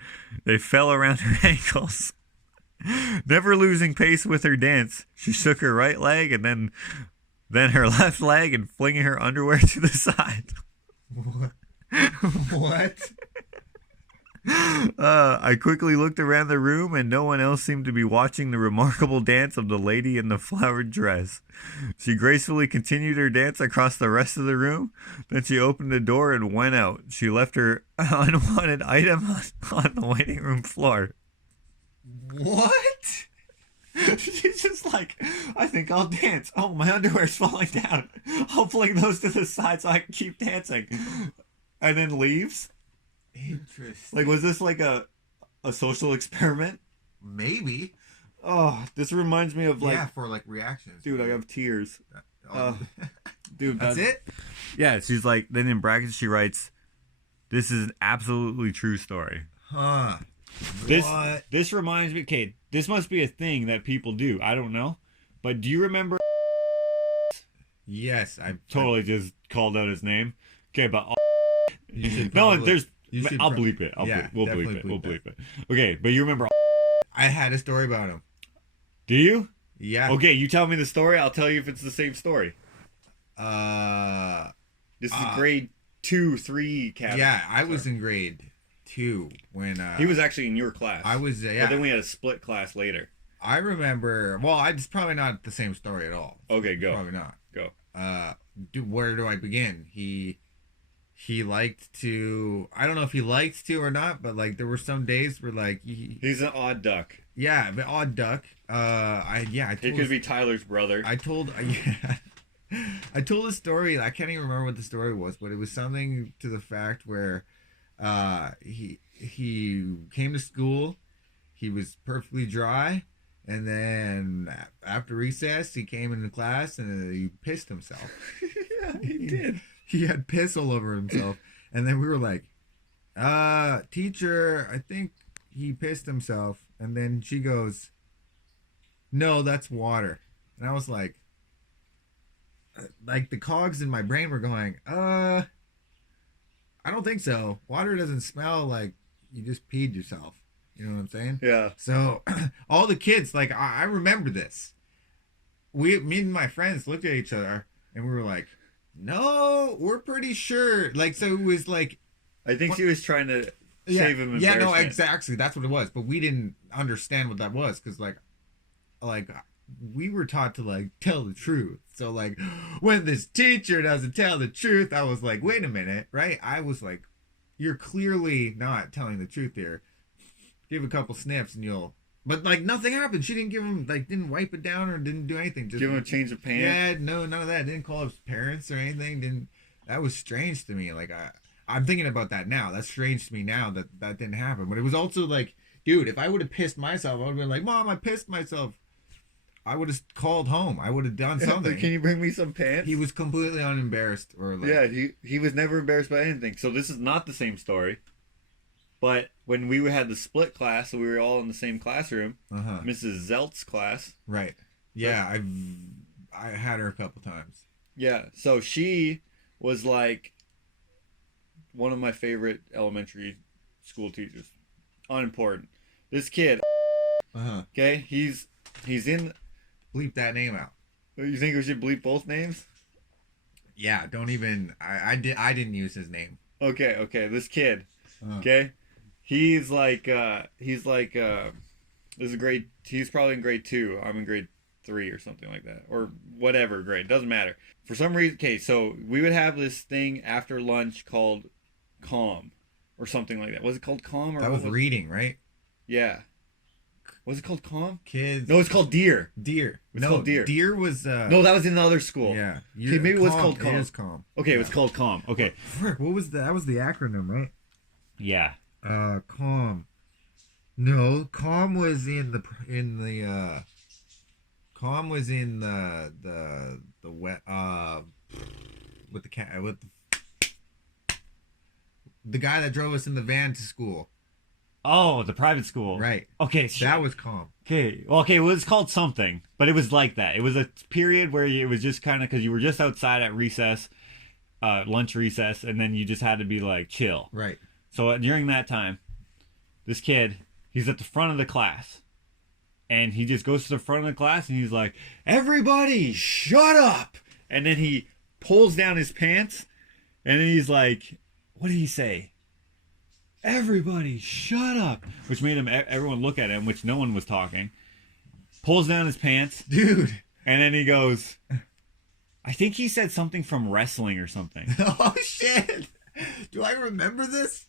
They fell around her ankles. Never losing pace with her dance, she shook her right leg and then her left leg and flinging her underwear to the side. What? I quickly looked around the room and no one else seemed to be watching the remarkable dance of the lady in the flowered dress. She gracefully continued her dance across the rest of the room. Then she opened the door and went out. She left her unwanted item on the waiting room floor. What? She's just like, I think I'll dance. Oh, my underwear's falling down. I'll fling those to the side so I can keep dancing. And then leaves. Interesting. Like, was this like a social experiment? Maybe. Oh, this reminds me of like... Yeah, for like reactions. Dude, I have tears. Dude, that's it? Yeah, she's like, then in brackets she writes, this is an absolutely true story. Huh. This reminds me, okay, this must be a thing that people do. I don't know. But do you remember? Yes, I totally just called out his name. Okay, but no, there's I'll bleep it. We'll bleep it. Okay, but you remember? I had a story about him. Do you? Yeah. Okay, you tell me the story. I'll tell you if it's the same story. This is grade 2-3 category. Yeah, I was in grade 2 when he was actually in your class. I was. Yeah. But then we had a split class later. I remember. Well, it's probably not the same story at all. Okay, go. Probably not. Go. Where do I begin? He liked to. I don't know if he liked to or not, but like there were some days where like he's an odd duck. Yeah, an odd duck. He could be Tyler's brother. I told a story. I can't even remember what the story was, but it was something to the fact where he came to school, he was perfectly dry, and then after recess he came into class and he pissed himself. Yeah, he did. He had piss all over himself, and then we were like, teacher, I think he pissed himself. And then she goes, no, that's water. And I was like the cogs in my brain were going, I don't think so. Water doesn't smell like you just peed yourself. You know what I'm saying? Yeah. So all the kids, like I remember this. Me and my friends looked at each other and we were like, no, we're pretty sure. Like, so it was like, I think she was trying to save him. Yeah, no, exactly. That's what it was. But we didn't understand what that was because like we were taught to like tell the truth. So like when this teacher doesn't tell the truth, I was like, wait a minute, right? I was like, you're clearly not telling the truth here. Give a couple sniffs and you'll. But like nothing happened. She didn't give him didn't wipe it down or didn't do anything. Just give him a change of pants. Yeah, no, none of that. Didn't call his parents or anything. Didn't. That was strange to me. Like I'm thinking about that now. That's strange to me now that didn't happen. But it was also like, dude, if I would have pissed myself, I would have been like, Mom, I pissed myself. I would have called home. I would have done something. Can you bring me some pants? He was completely unembarrassed. Or like, yeah, he was never embarrassed by anything. So this is not the same story. But when we had the split class, so we were all in the same classroom, Mrs. Zelt's class. Right. Yeah, I had her a couple times. Yeah, so she was like one of my favorite elementary school teachers. Unimportant. This kid, okay, he's in. Bleep that name out. You think we should bleep both names? Yeah, don't even. I didn't use his name. Okay. This kid, okay. He's probably in grade 2. I'm in grade 3 or something like that. Or whatever grade. Doesn't matter. For some reason, okay, so we would have this thing after lunch called COM or something like that. Was it called COM? Or that was reading, right? Yeah. Was it called COM? Kids. No, it's called DEAR. DEAR. It's called DEAR. DEAR was... No, that was in the other school. Yeah. Okay, maybe it was called COM. It is COM. Okay, it was called COM. Okay. Frick, what was that? That was the acronym, right? Yeah. COM. No, COM was in the COM was in the wet with the cat with the guy that drove us in the van to school. Oh, the private school. Right. Okay. That was COM. Okay. Well, okay, it was called something, but it was like that. It was a period where it was just kind of because you were just outside at recess, lunch recess, and then you just had to be like chill. Right. So during that time, this kid, he's at the front of the class. And he just goes to the front of the class and he's like, everybody, shut up. And then he pulls down his pants and then he's like, what did he say? Everybody, shut up. Which made everyone look at him, which no one was talking. Pulls down his pants. Dude. And then he goes, I think he said something from wrestling or something. Oh, shit. Do I remember this?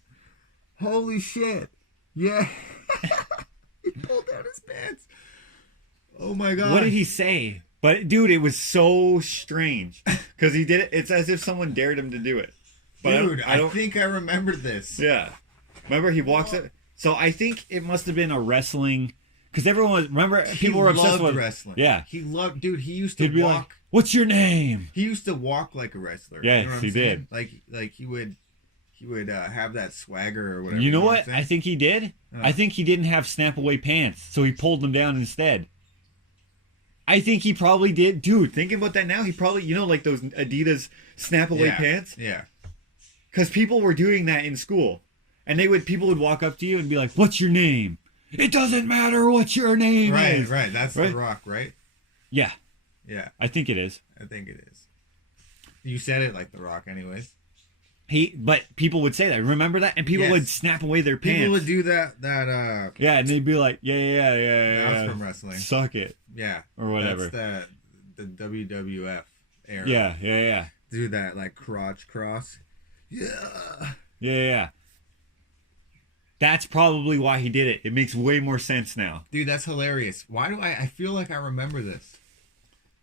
Holy shit. Yeah. He pulled down his pants. Oh my god. What did he say? But dude, it was so strange. Because he did it. It's as if someone dared him to do it. But dude, I think I remember this. Yeah. Remember he walks it. So I think it must have been a wrestling. Because everyone was, remember, people were obsessed with wrestling. Yeah. He loved, dude, he used to walk. Like, what's your name? He used to walk like a wrestler. Yes, you know he did. Like he would have that swagger or whatever. You know what I think he did? I think he didn't have snap away pants, so he pulled them down instead. I think he probably did. Dude, thinking about that now, he probably, like those Adidas snap away pants? Yeah. Because people were doing that in school. And people would walk up to you and be like, what's your name? It doesn't matter what your name is. Right. That's The Rock, right? Yeah. Yeah. I think it is. I think it is. You said it like The Rock anyways. But people would say that. Remember that? And people would snap away their pants. People would do that. Yeah, and they'd be like, yeah. That's from wrestling. Suck it. Yeah. Or whatever. That's the WWF era. Yeah. Do that like crotch cross. Yeah. That's probably why he did it. It makes way more sense now. Dude, that's hilarious. Why do I feel like I remember this?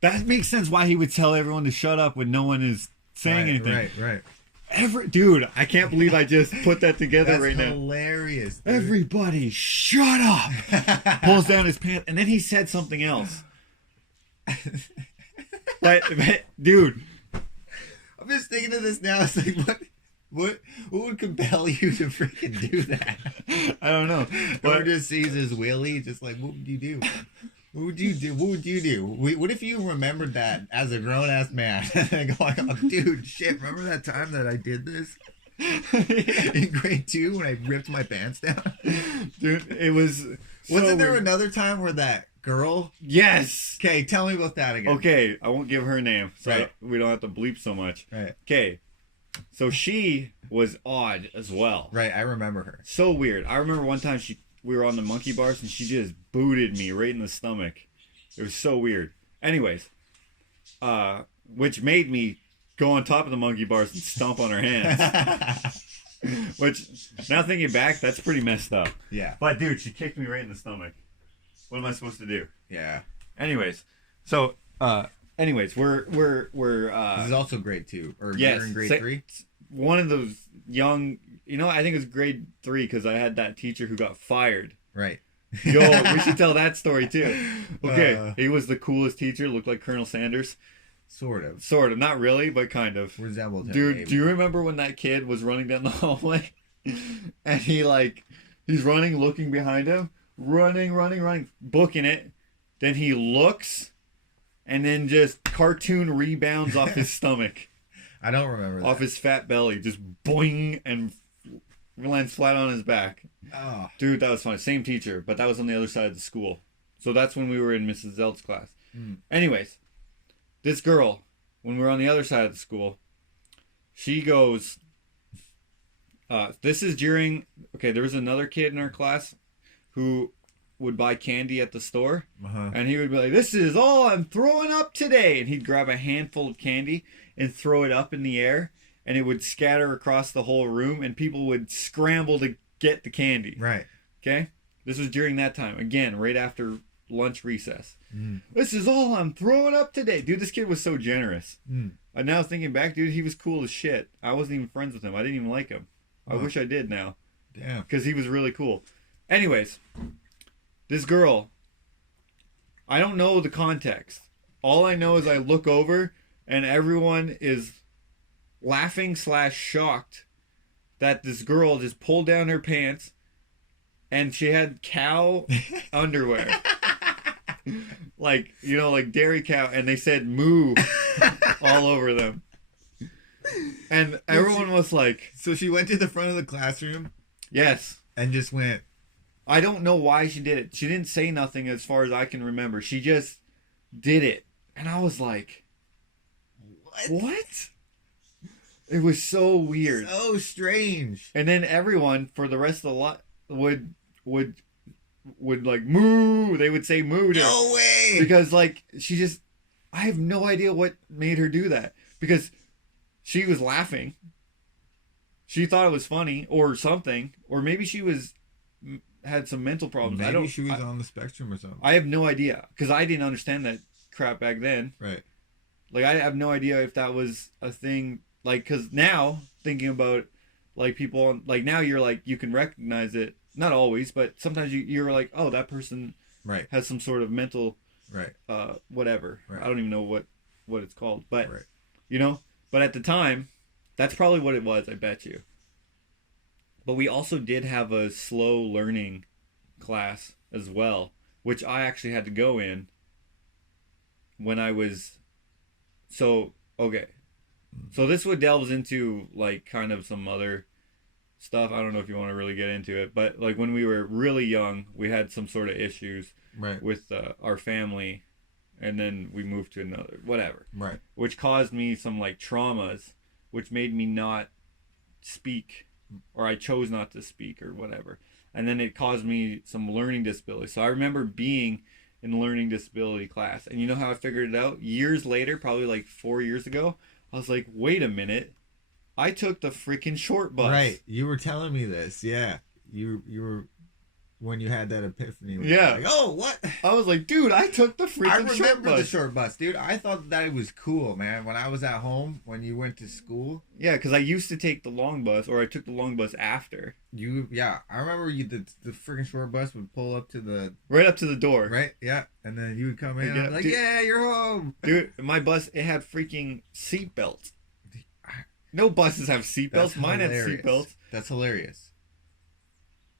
That makes sense why he would tell everyone to shut up when no one is saying anything. Right. Dude, I can't believe I just put that together that's right now. That's hilarious. Dude. Everybody, shut up. Pulls down his pants, and then he said something else. but, dude, I'm just thinking of this now. It's like, what would compel you to freaking do that? I don't know. Or just sees his willy, just like, what would you do? What would you do? What if you remembered that as a grown-ass man? And going, oh, dude, shit, remember that time that I did this? In grade 2 when I ripped my pants down. Dude, it was... Wasn't there another time where that girl... Yes! Okay, tell me about that again. Okay, I won't give her name, so we don't have to bleep so much. Right. Okay, so she was odd as well. Right, I remember her. So weird. I remember one time we were on the monkey bars and she just booted me right in the stomach. It was so weird. Anyways, which made me go on top of the monkey bars and stomp on her hands. Which, now thinking back, that's pretty messed up. Yeah. But dude, she kicked me right in the stomach. What am I supposed to do? Yeah. Anyways, so we're this is also grade 2, or yes, you're in grade 3. One of those young, I think it was grade 3 because I had that teacher who got fired. Right. Yo, we should tell that story too. Okay, he was the coolest teacher. Looked like Colonel Sanders. Sort of. Not really, but kind of. Resembled him. Dude, maybe. do you remember when that kid was running down the hallway? And he's running, looking behind him. Running, booking it. Then he looks, and then just cartoon rebounds off his stomach. I don't remember that. Off his fat belly. Just boing, and lands flat on his back. Oh. Dude, that was fun. Same teacher, but that was on the other side of the school. So that's when we were in Mrs. Zelt's class. Anyways, this girl, when we were on the other side of the school, she goes, this is during, there was another kid in our class who would buy candy at the store. And he would be like, this is all I'm throwing up today. And he'd grab a handful of candy and throw it up in the air. And it would scatter across the whole room. And people would scramble to get the candy. Right. Okay? This was during that time. Again, right after lunch recess. This is all I'm throwing up today. Dude, this kid was so generous. And now thinking back, dude, he was cool as shit. I wasn't even friends with him. I didn't even like him. I wish I did now. Damn. Because he was really cool. Anyways, this girl, I don't know the context. All I know is I look over and everyone is laughing / shocked that this girl just pulled down her pants and she had cow underwear. Like dairy cow, and they said moo all over them. And everyone was like... So she went to the front of the classroom? Yes. And just went... I don't know why she did it. She didn't say nothing as far as I can remember. She just did it. And I was like... What? It was so weird. So strange. And then everyone, for the rest of the lot, would like moo. They would say moo to her. No way. Because she just... I have no idea what made her do that. Because... she was laughing. She thought it was funny or something. Or maybe she had some mental problems. Maybe she was on the spectrum or something. I have no idea. Because I didn't understand that crap back then. Right. I have no idea if that was a thing. Because now, thinking about, people... now you're you can recognize it. Not always, but sometimes you're like, oh, that person right. has some sort of mental... Right. Whatever. Right. I don't even know what it's called. But, right. But at the time, that's probably what it was, I bet you. But we also did have a slow learning class as well, which I actually had to go in when I was... So, okay. So this would delves into, kind of some other stuff. I don't know if you want to really get into it. But, when we were really young, we had some sort of issues with our family. And then we moved to another, whatever. Right. Which caused me some traumas, which made me not speak, or I chose not to speak, or whatever. And then it caused me some learning disability. So I remember being in learning disability class. And you know how I figured it out? Years later, probably 4 years ago, I was like, wait a minute. I took the freaking short bus. Right. You were telling me this. Yeah. You were... when you had that epiphany. Yeah. Oh, what? I was like, dude, I took the freaking short bus. I remember the short bus, dude. I thought that it was cool, man. When I was at home, when you went to school. Yeah, because I used to take the long bus, or I took the long bus after. Yeah. I remember the freaking short bus would pull up to the... right up to the door. Right, yeah. And then you would come in and dude, yeah, you're home. Dude, my bus, it had freaking seat belts. No buses have seat belts. Mine had seat belts. That's hilarious.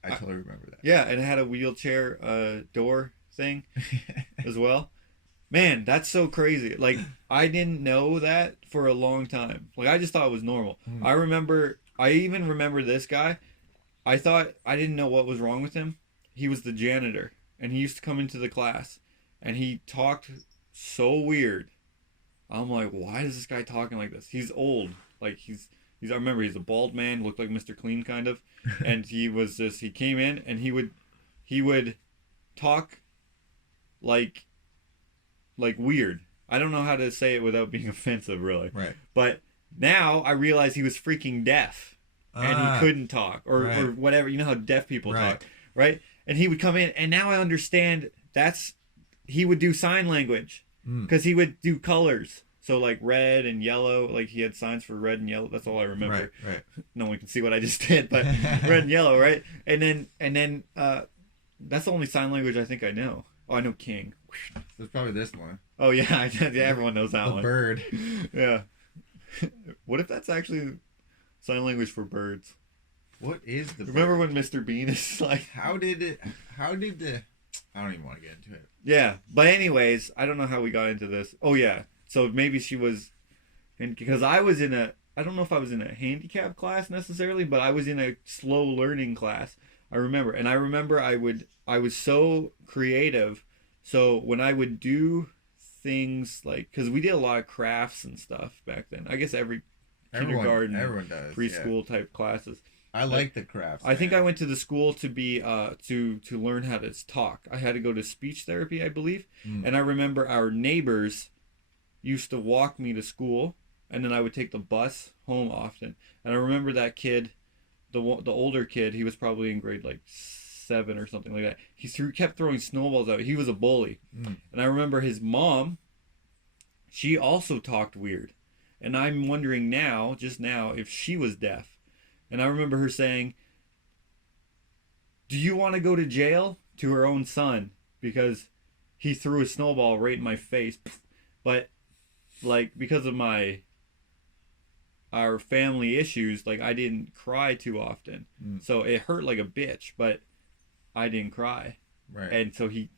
I totally remember that. Yeah, and it had a wheelchair door thing as well. Man, that's so crazy. I didn't know that for a long time. I just thought it was normal. I remember I even remember this guy. I didn't know what was wrong with him. He was the janitor, and he used to come into the class, and he talked so weird. I'm like, why is this guy talking like this? He's old. Like, I remember he's a bald man, looked like Mr. Clean kind of, and he came in, and he would talk like weird. I don't know how to say it without being offensive, really. Right. But now I realize he was freaking deaf, and he couldn't talk, or whatever. You know how deaf people talk, right? And he would come in, and now I understand he would do sign language, because he would do colors. So like red and yellow, like he had signs for red and yellow. That's all I remember. Right. No one can see what I just did, but red and yellow, right? And then that's the only sign language I think I know. Oh, I know king. It's probably this one. Oh yeah, yeah. Everyone knows that one. Bird. Yeah. What if that's actually sign language for birds? What is the? Remember when Mr. Bean is like? How did the? I don't even want to get into it. Yeah, but anyways, I don't know how we got into this. Oh yeah, so maybe she was, and because I don't know if I was in a handicap class necessarily, but I was in a slow learning class. I remember I was so creative. So when I would do things like, because we did a lot of crafts and stuff back then. I guess kindergarten, everyone does, preschool type classes. I like the crafts. I think I went to the school to be to learn how to talk. I had to go to speech therapy, I believe. And I remember our neighbors used to walk me to school, and then I would take the bus home often. And I remember that kid, the older kid, he was probably in grade like 7 or something like that. He kept throwing snowballs out. He was a bully. And I remember his mom, she also talked weird. And I'm wondering just now, if she was deaf. And I remember her saying, "Do you want to go to jail?" to her own son, because he threw a snowball right in my face. But like, because of our family issues, like, I didn't cry too often. So it hurt like a bitch, but I didn't cry. Right. And so he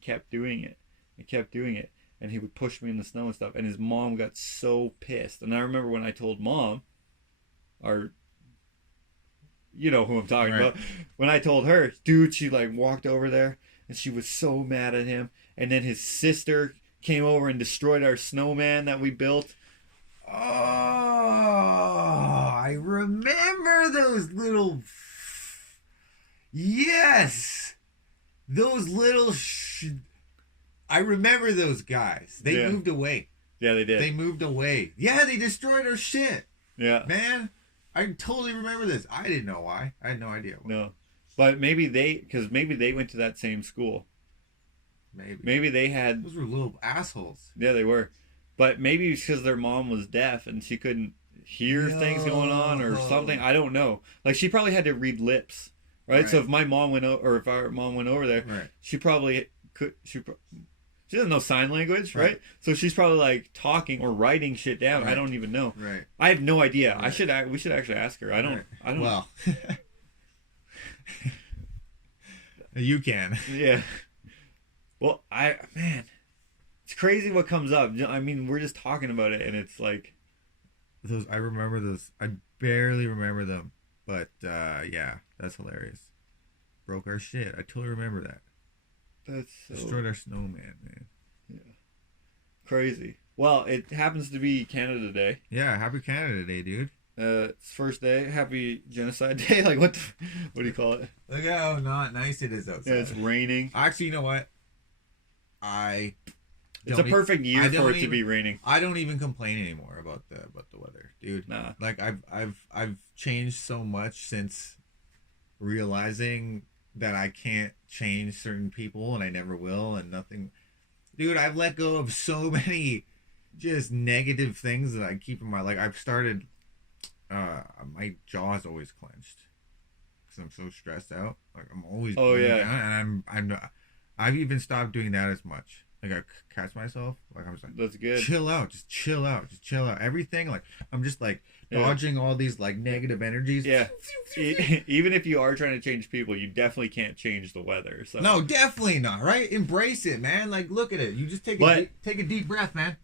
kept doing it and kept doing it. And he would push me in the snow and stuff. And his mom got so pissed. And I remember when I told mom, you know who I'm talking about. When I told her, dude, she like walked over there and she was so mad at him. And then his sister came over and destroyed our snowman that we built. Oh, I remember those little... Yes! Those little... I remember those guys. They moved away. Yeah, they did. They moved away. Yeah, they destroyed our shit. Yeah. Man, I totally remember this. I didn't know why. I had no idea why. No. But maybe they went to that same school. Maybe they had... Those were little assholes. Yeah, they were. But maybe it's because their mom was deaf and she couldn't hear things going on or something. I don't know. Like, she probably had to read lips, right? So if my mom went over, or if our mom went over there, she probably could... She doesn't know sign language, right? So she's probably like talking or writing shit down. I don't even know. Right. I have no idea. We should actually ask her. I don't. Well, you can. Yeah. Well, man, it's crazy what comes up. I mean, we're just talking about it, and it's like those. I remember those. I barely remember them, but yeah, that's hilarious. Broke our shit. I totally remember that. That's so... Destroyed our snowman, man. Yeah. Crazy. Well, it happens to be Canada Day. Yeah, happy Canada Day, dude. It's first day. Happy Genocide Day. Like, what do you call it? Look how not nice it is outside. Yeah, it's raining. Actually, you know what? It's a perfect year for it to be raining. I don't even complain anymore about the weather, dude. Nah. Like, I've changed so much since realizing that I can't change certain people, and I never will, and nothing. Dude, I've let go of so many just negative things that I keep in my... Like, I've started... my jaw's always clenched because I'm so stressed out. Like, I'm always... Oh, yeah. Down, and I've even stopped doing that as much. Like, I catch myself. Like, I'm just like... That's good. Chill out. Just chill out. Just chill out. Everything, like, I'm just, like... dodging all these like negative energies. Yeah. Even if you are trying to change people, you definitely can't change the weather. So no, definitely not. Right? Embrace it, man. Like, look at it. You just take a deep breath, man.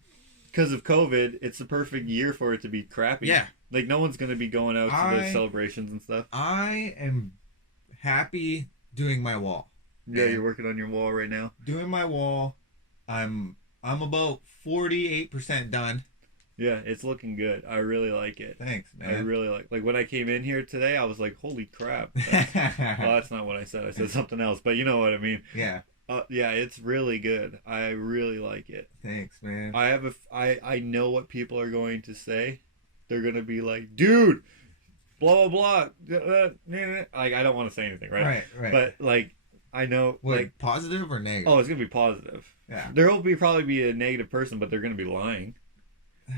because of COVID, it's the perfect year for it to be crappy. Yeah. Like, no one's going to be going out to the celebrations and stuff. I am happy doing my wall. Yeah, you're working on your wall right now. Doing my wall. I'm about 48% done. Yeah, it's looking good. I really like it. Thanks, man. I really like when I came in here today, I was like, holy crap. Well, that's not what I said. I said something else, but you know what I mean. Yeah. Yeah, it's really good. I really like it. Thanks, man. I know what people are going to say. They're going to be like, dude, blah, blah, blah. Like, I don't want to say anything, right? Right. But, like, I know. What, like, positive or negative? Oh, it's going to be positive. Yeah. There will probably be a negative person, but they're going to be lying.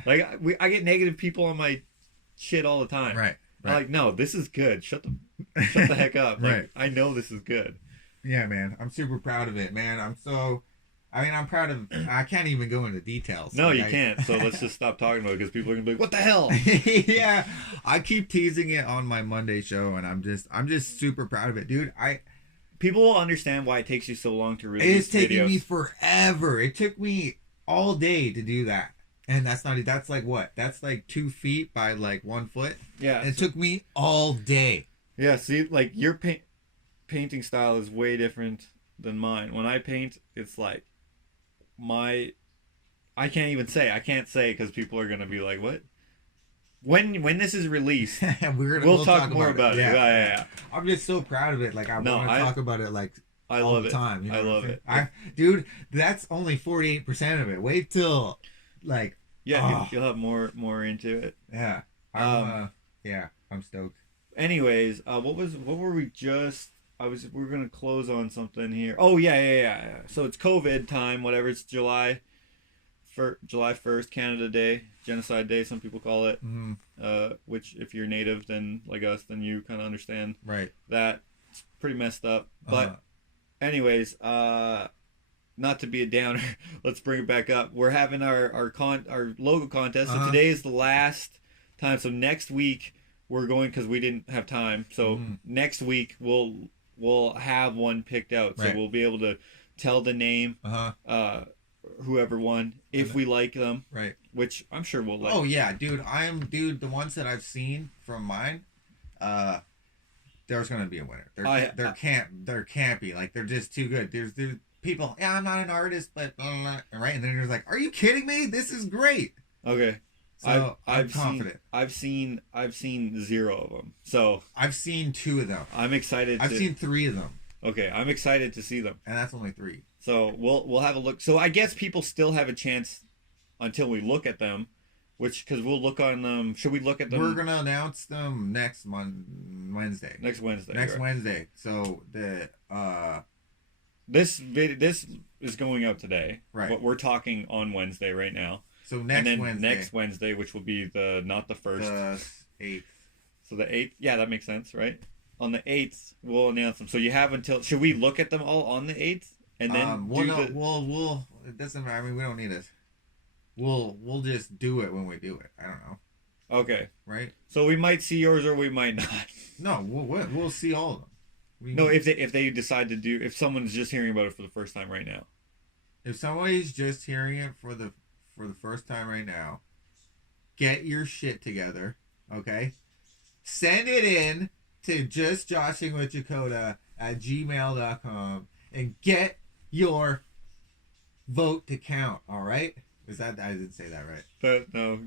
Like, I get negative people on my shit all the time. Right. I'm like, no, this is good. Shut the heck up. Like, Right. I know this is good. Yeah, man. I'm super proud of it, man. I'm proud of... I can't even go into details. No, you can't. So let's just stop talking about it because people are going to be like, what the hell? Yeah. I keep teasing it on my Monday show, and I'm just super proud of it. Dude, people will understand why it takes you so long to release It's taking me forever. It took me all day to do that. And that's like what? That's like 2 feet by like 1 foot. Yeah. It took me all day. Yeah, see, like your painting style is way different than mine. When I paint, it's like I can't say because people are going to be like, what? When this is released, we'll talk more about it. Yeah. I'm just so proud of it. Like, I want to talk about it like all the time. You know I love it. Dude, that's only 48% of it. Wait till like... Yeah, you'll have more into it. Yeah. I'm stoked. Anyways, what were we just... we're going to close on something here. Oh, yeah. So it's COVID time, whatever. It's July 1st, Canada Day, Genocide Day, some people call it. Mm-hmm. Which, if you're native, then like us, then you kind of understand. Right. That it's pretty messed up. But anyways, not to be a downer, let's bring it back up. We're having our logo contest. So today is the last time. So next week we're going, because we didn't have time. So next week we'll have one picked out. So we'll be able to tell the name, whoever won, if we like them. Right. Which I'm sure we'll like. Oh yeah, dude. The ones that I've seen from mine, there's gonna be a winner. There can't be. Like, they're just too good. There's people, yeah, I'm not an artist, but right, and then you're like, are you kidding me? This is great. Okay. So I'm confident. I've seen 0 of them. So I've seen 2 of them. I'm excited. I've seen 3 of them. Okay, I'm excited to see them. And that's only 3. So we'll have a look. So I guess people still have a chance until we look at them, because we'll look on them. Should we look at them? We're gonna announce them next Wednesday. Next Wednesday. Next Wednesday. So the This is going out today. Right. But we're talking on Wednesday right now. So next Wednesday, which will be not the 1st. The 8th. So the 8th, yeah, that makes sense, right? On the 8th, we'll announce them. So you have until... Should we look at them all on the 8th? And then we'll it doesn't matter. I mean, we don't need it. We'll just do it when we do it. I don't know. Okay. Right? So we might see yours or we might not. No, we'll see all of them. If they decide to do... If someone's just hearing about it for the first time right now. If somebody's just hearing it for the first time right now, get your shit together, okay? Send it in to justjoshingwithjakota@gmail.com and get your vote to count, all right? I didn't say that right. No.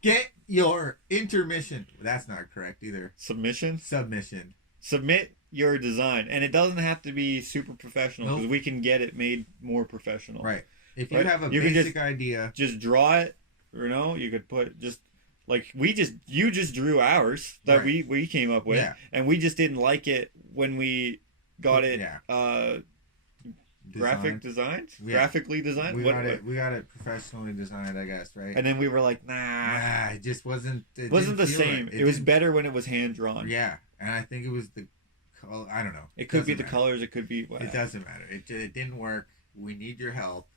Get your intermission. That's not correct either. Submission. Submit your design, and it doesn't have to be super professional, because we can get it made more professional. Right. If you have a basic idea, just draw it. You could put just like you just drew ours that we came up with, and we just didn't like it when we got it. Graphically designed. We got it professionally designed, I guess, right? And then we were like, nah, it just wasn't. It wasn't the same. It was better when it was hand drawn. Yeah, and I think it was the color. I don't know. It could be the colors. It could be. It doesn't matter. It didn't work. We need your help.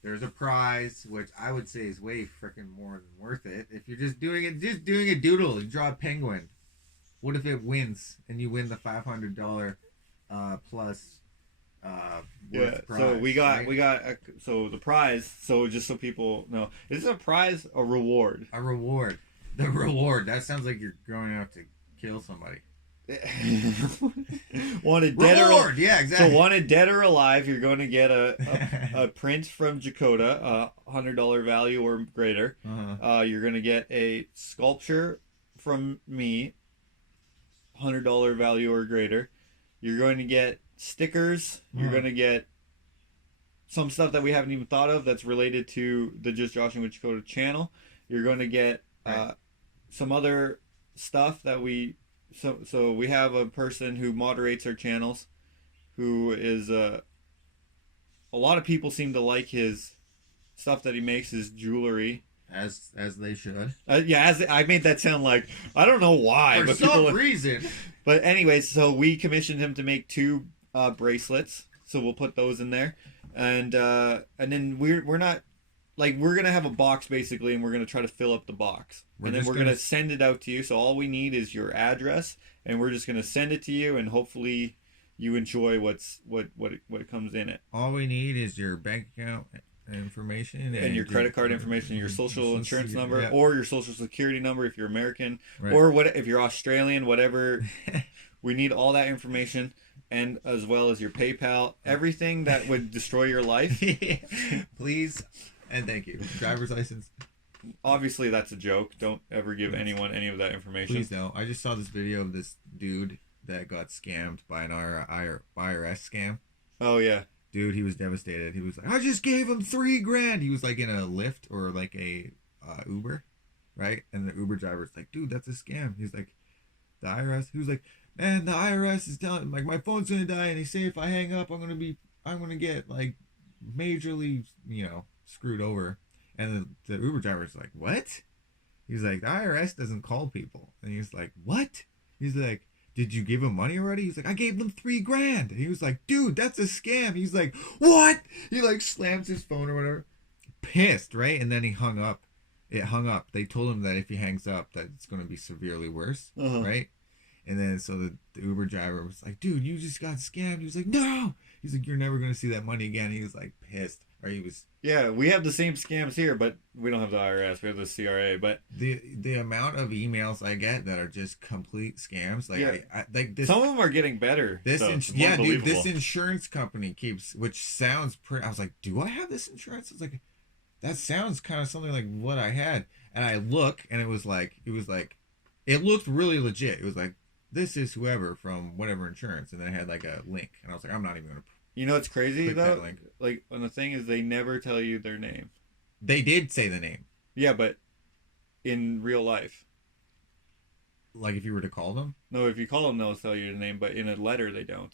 There's a prize, which I would say is way freaking more than worth it. If you're just doing a doodle, you draw a penguin. What if it wins and you win the $500 plus Yeah. Prize, so we got so the prize. So just so people know, is it a prize? A reward? A reward. The reward. That sounds like you're going out to kill somebody. Wanted dead reward. Yeah, exactly. So wanted dead or alive, you're going to get a print from Jakota, $100 value or greater. You're going to get a sculpture from me, $100 value or greater. You're going to get stickers. You're going to get some stuff that we haven't even thought of that's related to the Just Josh and Jakota channel. You're going to get some other stuff that we we have a person who moderates our channels, who is a lot of people seem to like his stuff that he makes, his jewelry. As they should. Yeah, I made that sound like, I don't know why. For some reason. But anyways, so we commissioned him to make 2 bracelets. So we'll put those in there. And then we're not, like, we're going to have a box basically, and we're going to try to fill up the box. And then we're going to send it out to you. So all we need is your address, and we're just going to send it to you, and hopefully you enjoy what comes in it. All we need is your bank account information and your credit card information, your social insurance number, or your social security number if you're American, or if you're Australian, whatever. We need all that information, and as well as your PayPal, everything that would destroy your life. Please and thank you. Driver's license. Obviously that's a joke. Don't ever give anyone any of that information. Please don't. I just saw this video of this dude that got scammed by an IRS scam. Oh yeah. Dude, he was devastated. He was like, I just gave him $3,000. He was like in a Lyft or like a Uber, right? And the Uber driver's like, dude, that's a scam. He's like, the IRS. He was like, man, the IRS is telling, like, my phone's gonna die, and they say if I hang up, I'm gonna get like majorly, screwed over. And the Uber driver's like, what? He's like, the IRS doesn't call people. And he's like, what? He's like, did you give him money already? He's like, I gave them $3,000. And he was like, dude, that's a scam. He's like, what? He like slams his phone or whatever. Pissed, right? And then he hung up. It hung up. They told him that if he hangs up, that it's going to be severely worse, right? And then so the Uber driver was like, dude, you just got scammed. He was like, no. He's like, you're never going to see that money again. He was like pissed. Or he was. Yeah, we have the same scams here, but we don't have the IRS. We have the CRA. But the amount of emails I get that are just complete scams, like I like this. Some of them are getting better. This dude, this insurance company keeps, which sounds pretty. I was like, do I have this insurance? I was like, that sounds kind of something like what I had. And I look, and it looked really legit. It was like, this is whoever from whatever insurance, and then it had like a link, and I was like, I'm not even gonna. You know what's crazy though? Like, and the thing is, they never tell you their name. They did say the name. Yeah, but in real life. Like if you were to call them? No, if you call them, they'll tell you the name, but in a letter, they don't.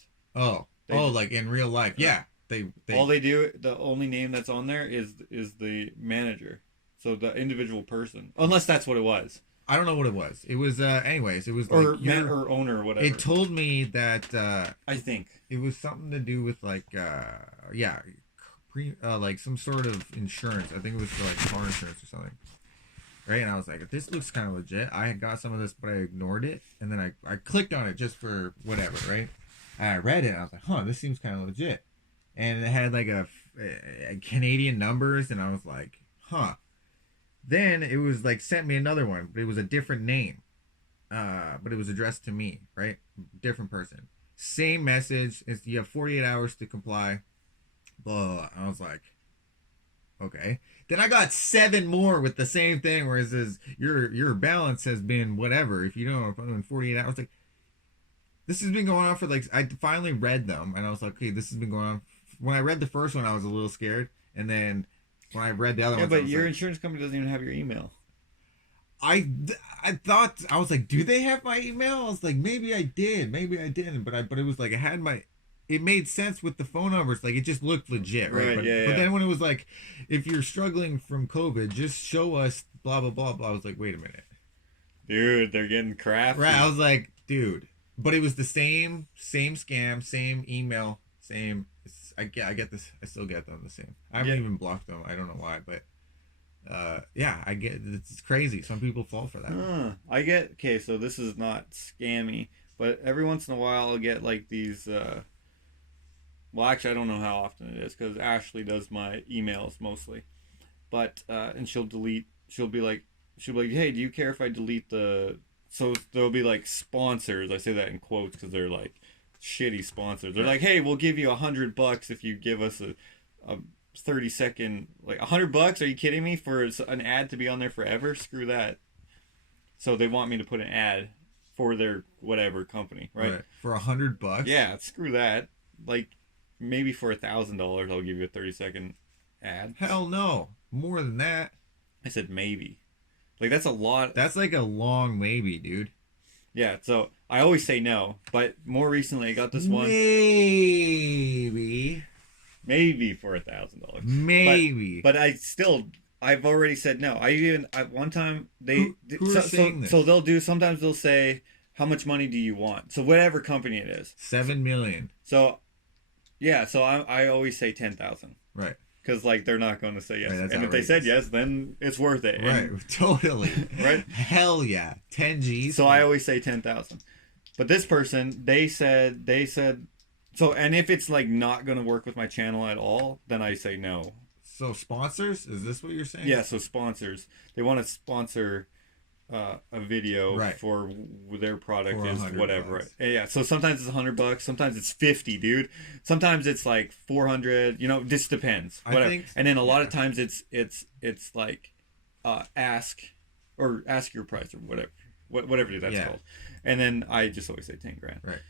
Like in real life, yeah. They all they do, the only name that's on there is the manager, so the individual person, unless that's what it was. I don't know what it was. It was, anyways, it was or like or owner or whatever. It told me that, I think it was something to do with like, like some sort of insurance. I think it was for like car insurance or something. Right. And I was like, this looks kind of legit. I had got some of this, but I ignored it. And then I clicked on it just for whatever. Right. And I read it and I was like, this seems kind of legit. And it had like a Canadian numbers. And I was like, Then it was like sent me another one, but it was a different name. But it was addressed to me, right? Different person. Same message. You have 48 hours to comply. Blah, blah, blah. I was like, okay. Then I got 7 more with the same thing where it says your balance has been whatever. If you don't in 48 hours, like this has been going on for like, I finally read them and I was like, okay, this has been going on. When I read the first one, I was a little scared, and then when I read the other one, yeah, but your insurance company doesn't even have your email. I thought, I was like, do they have my email? I was like, maybe I did, maybe I didn't, but it was like, it made sense with the phone numbers, like it just looked legit, right? But then when it was like, if you're struggling from COVID, just show us blah blah blah blah. I was like, wait a minute, dude, they're getting crafty. Right? I was like, dude, but it was the same scam, same email, same. I get this. I still get them the same. I haven't even blocked them. I don't know why, but I get it's crazy. Some people fall for that. Okay, so this is not scammy, but every once in a while I'll get like these Well, actually, I don't know how often it is because Ashley does my emails mostly. But and she'll be like, hey, do you care if I delete the? So there'll be like sponsors. I say that in quotes because they're like shitty sponsors. They're like, hey, we'll give you $100 if you give us a 30-second, like $100. Are you kidding me? For an ad to be on there forever? Screw that. So they want me to put an ad for their whatever company, right? For $100? Yeah, screw that. Like maybe for $1,000, I'll give you a 30-second ad. Hell no, more than that. I said maybe. Like that's a lot. That's like a long maybe, dude. Yeah, so I always say no, but more recently I got this one. Maybe for $1,000. Maybe. But I've already said no. One time who are saying this? So sometimes they'll say, how much money do you want? So whatever company it is. 7 million. So yeah, so I always say 10,000. Right. Because like they're not going to say yes, right, and if they said yes, then it's worth it. Right, totally. Right, hell yeah, 10 G's. So I always say 10,000. But this person, they said so, and if it's like not going to work with my channel at all, then I say no. So sponsors, is this what you're saying? Yeah. So sponsors, they want to sponsor a video for their product for is whatever. Right? Yeah. So sometimes it's $100, sometimes it's 50, dude. Sometimes it's like 400. You know, this depends. Whatever. And then a lot of times it's like ask your price or whatever that's called. And then I just always say 10 grand. Right.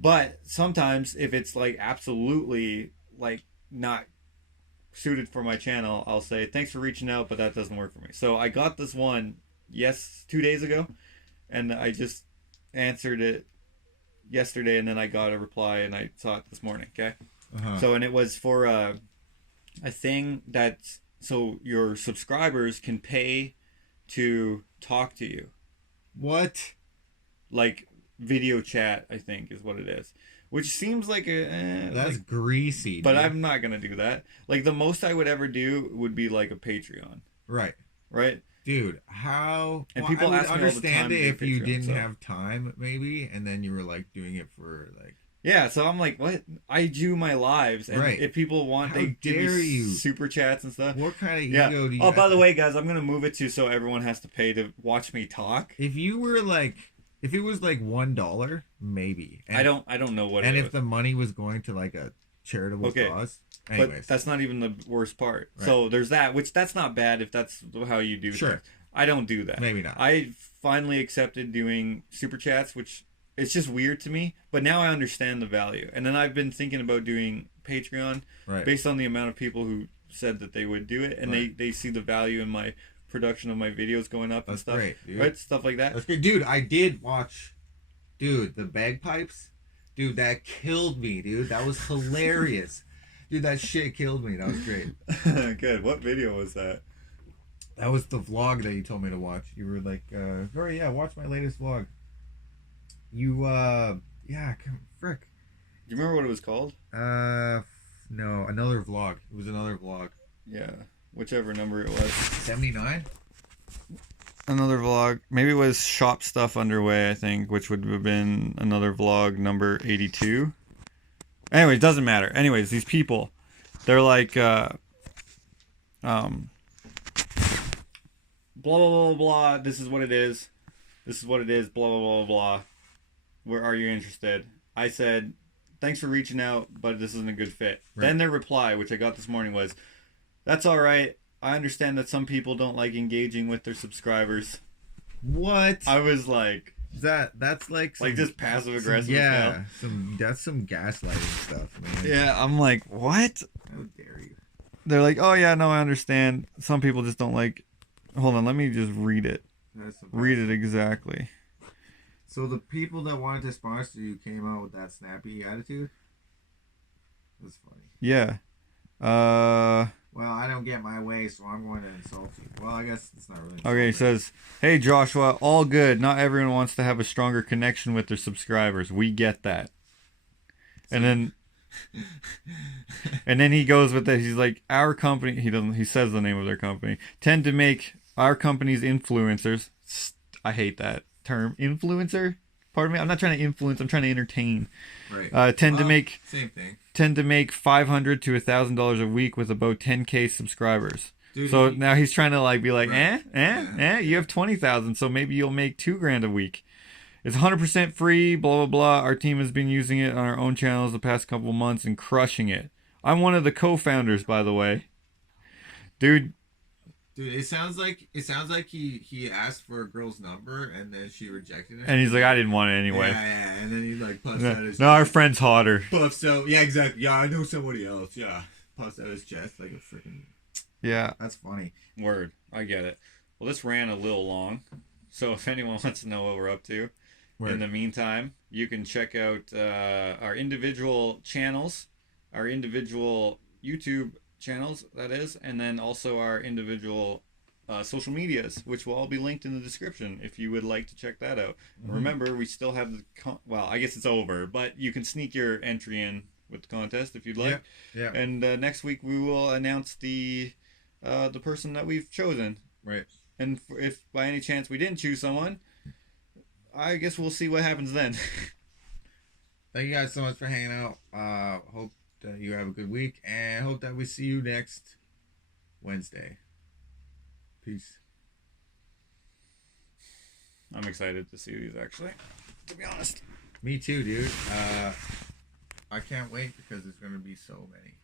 But sometimes if it's like absolutely like not suited for my channel, I'll say thanks for reaching out, but that doesn't work for me. So I got this one 2 days ago, and I just answered it yesterday, and then I got a reply and I saw it this morning. Okay. So, and it was for a thing that's so your subscribers can pay to talk to you. What? Like video chat, I think is what it is. Which seems like that's like, greasy. But dude, I'm not gonna do that. Like the most I would ever do would be like a Patreon. Right. Right. Dude, how? And people I would ask me understand all the time it if you Patreon, didn't have time, maybe, and then you were like doing it for like. Yeah, so I'm like, what? I do my lives, and if people want, they give me super chats and stuff. What kind of ego do you? Oh, by the way, guys, I'm gonna move it to so everyone has to pay to watch me talk. If you were like. If it was like $1, maybe. And, I don't know what. And if the money was going to like a charitable cause, anyways. But that's not even the worst part. Right. So there's that, which that's not bad if that's how you do. Sure. Things. I don't do that. Maybe not. I finally accepted doing super chats, which it's just weird to me. But now I understand the value. And then I've been thinking about doing Patreon based on the amount of people who said that they would do it, and they see the value in my production of my videos going up and stuff. Great, dude. Right? Stuff like that. That's great. Dude, I did watch the bagpipes. Dude, that killed me, dude. That was hilarious. Dude, that shit killed me. That was great. Good. What video was that? That was the vlog that you told me to watch. You were like, watch my latest vlog. You frick. Do you remember what it was called? No, another vlog. It was another vlog. Yeah. Whichever number it was. 79? Another vlog. Maybe it was Shop Stuff Underway, I think, which would have been another vlog number 82. Anyway, it doesn't matter. Anyways, these people, they're like, blah, blah, blah, blah, this is what it is. This is what it is, blah, blah, blah, blah. Where are you interested? I said, thanks for reaching out, but this isn't a good fit. Right. Then their reply, which I got this morning, was, that's all right. I understand that some people don't like engaging with their subscribers. What? I was like, that's like just passive aggressive. Yeah, that's some gaslighting stuff, man. Yeah, I'm like, what? How dare you? They're like, oh yeah, no, I understand. Some people just don't like. Hold on, let me just read it. Read it exactly. So the people that wanted to sponsor you came out with that snappy attitude. That's funny. Yeah. Well, I don't get my way, so I'm going to insult you. Well, I guess it's not really. Okay, he says, hey, Joshua, all good. Not everyone wants to have a stronger connection with their subscribers. We get that. And then he goes with that. He's like, our company, he says the name of their company, tend to make our company's influencers. I hate that term. Influencer? Pardon me. I'm not trying to influence. I'm trying to entertain. Right. Tend to make same thing. Tend to make $500 to $1,000 a week with about 10K subscribers. Dude, so now he's trying to like be like, right. you have 20,000, so maybe you'll make $2,000 a week. It's 100% free. Blah blah blah. Our team has been using it on our own channels the past couple months and crushing it. I'm one of the co-founders, by the way. Dude, it sounds like he asked for a girl's number and then she rejected it. And he's like, I didn't want it anyway. Yeah. And then he like puffs out his chest. No, our friend's hotter. Puffs out. Yeah, exactly. Yeah, I know somebody else. Yeah. Puffs out his chest like a freaking. Yeah. That's funny. Word. I get it. Well, this ran a little long. So if anyone wants to know what we're up to, in the meantime, you can check out our individual channels, our individual YouTube channels, that is, and then also our individual social medias, which will all be linked in the description if you would like to check that out. Mm-hmm. Remember, we still have the well, I guess it's over, but you can sneak your entry in with the contest if you'd like. Yeah. And next week we will announce the person that we've chosen. Right. And if by any chance we didn't choose someone, I guess we'll see what happens then. Thank you guys so much for hanging out. Hope that you have a good week, and hope that we see you next Wednesday. Peace. I'm excited to see these, actually, to be honest. Me too, dude. I can't wait because there's going to be so many.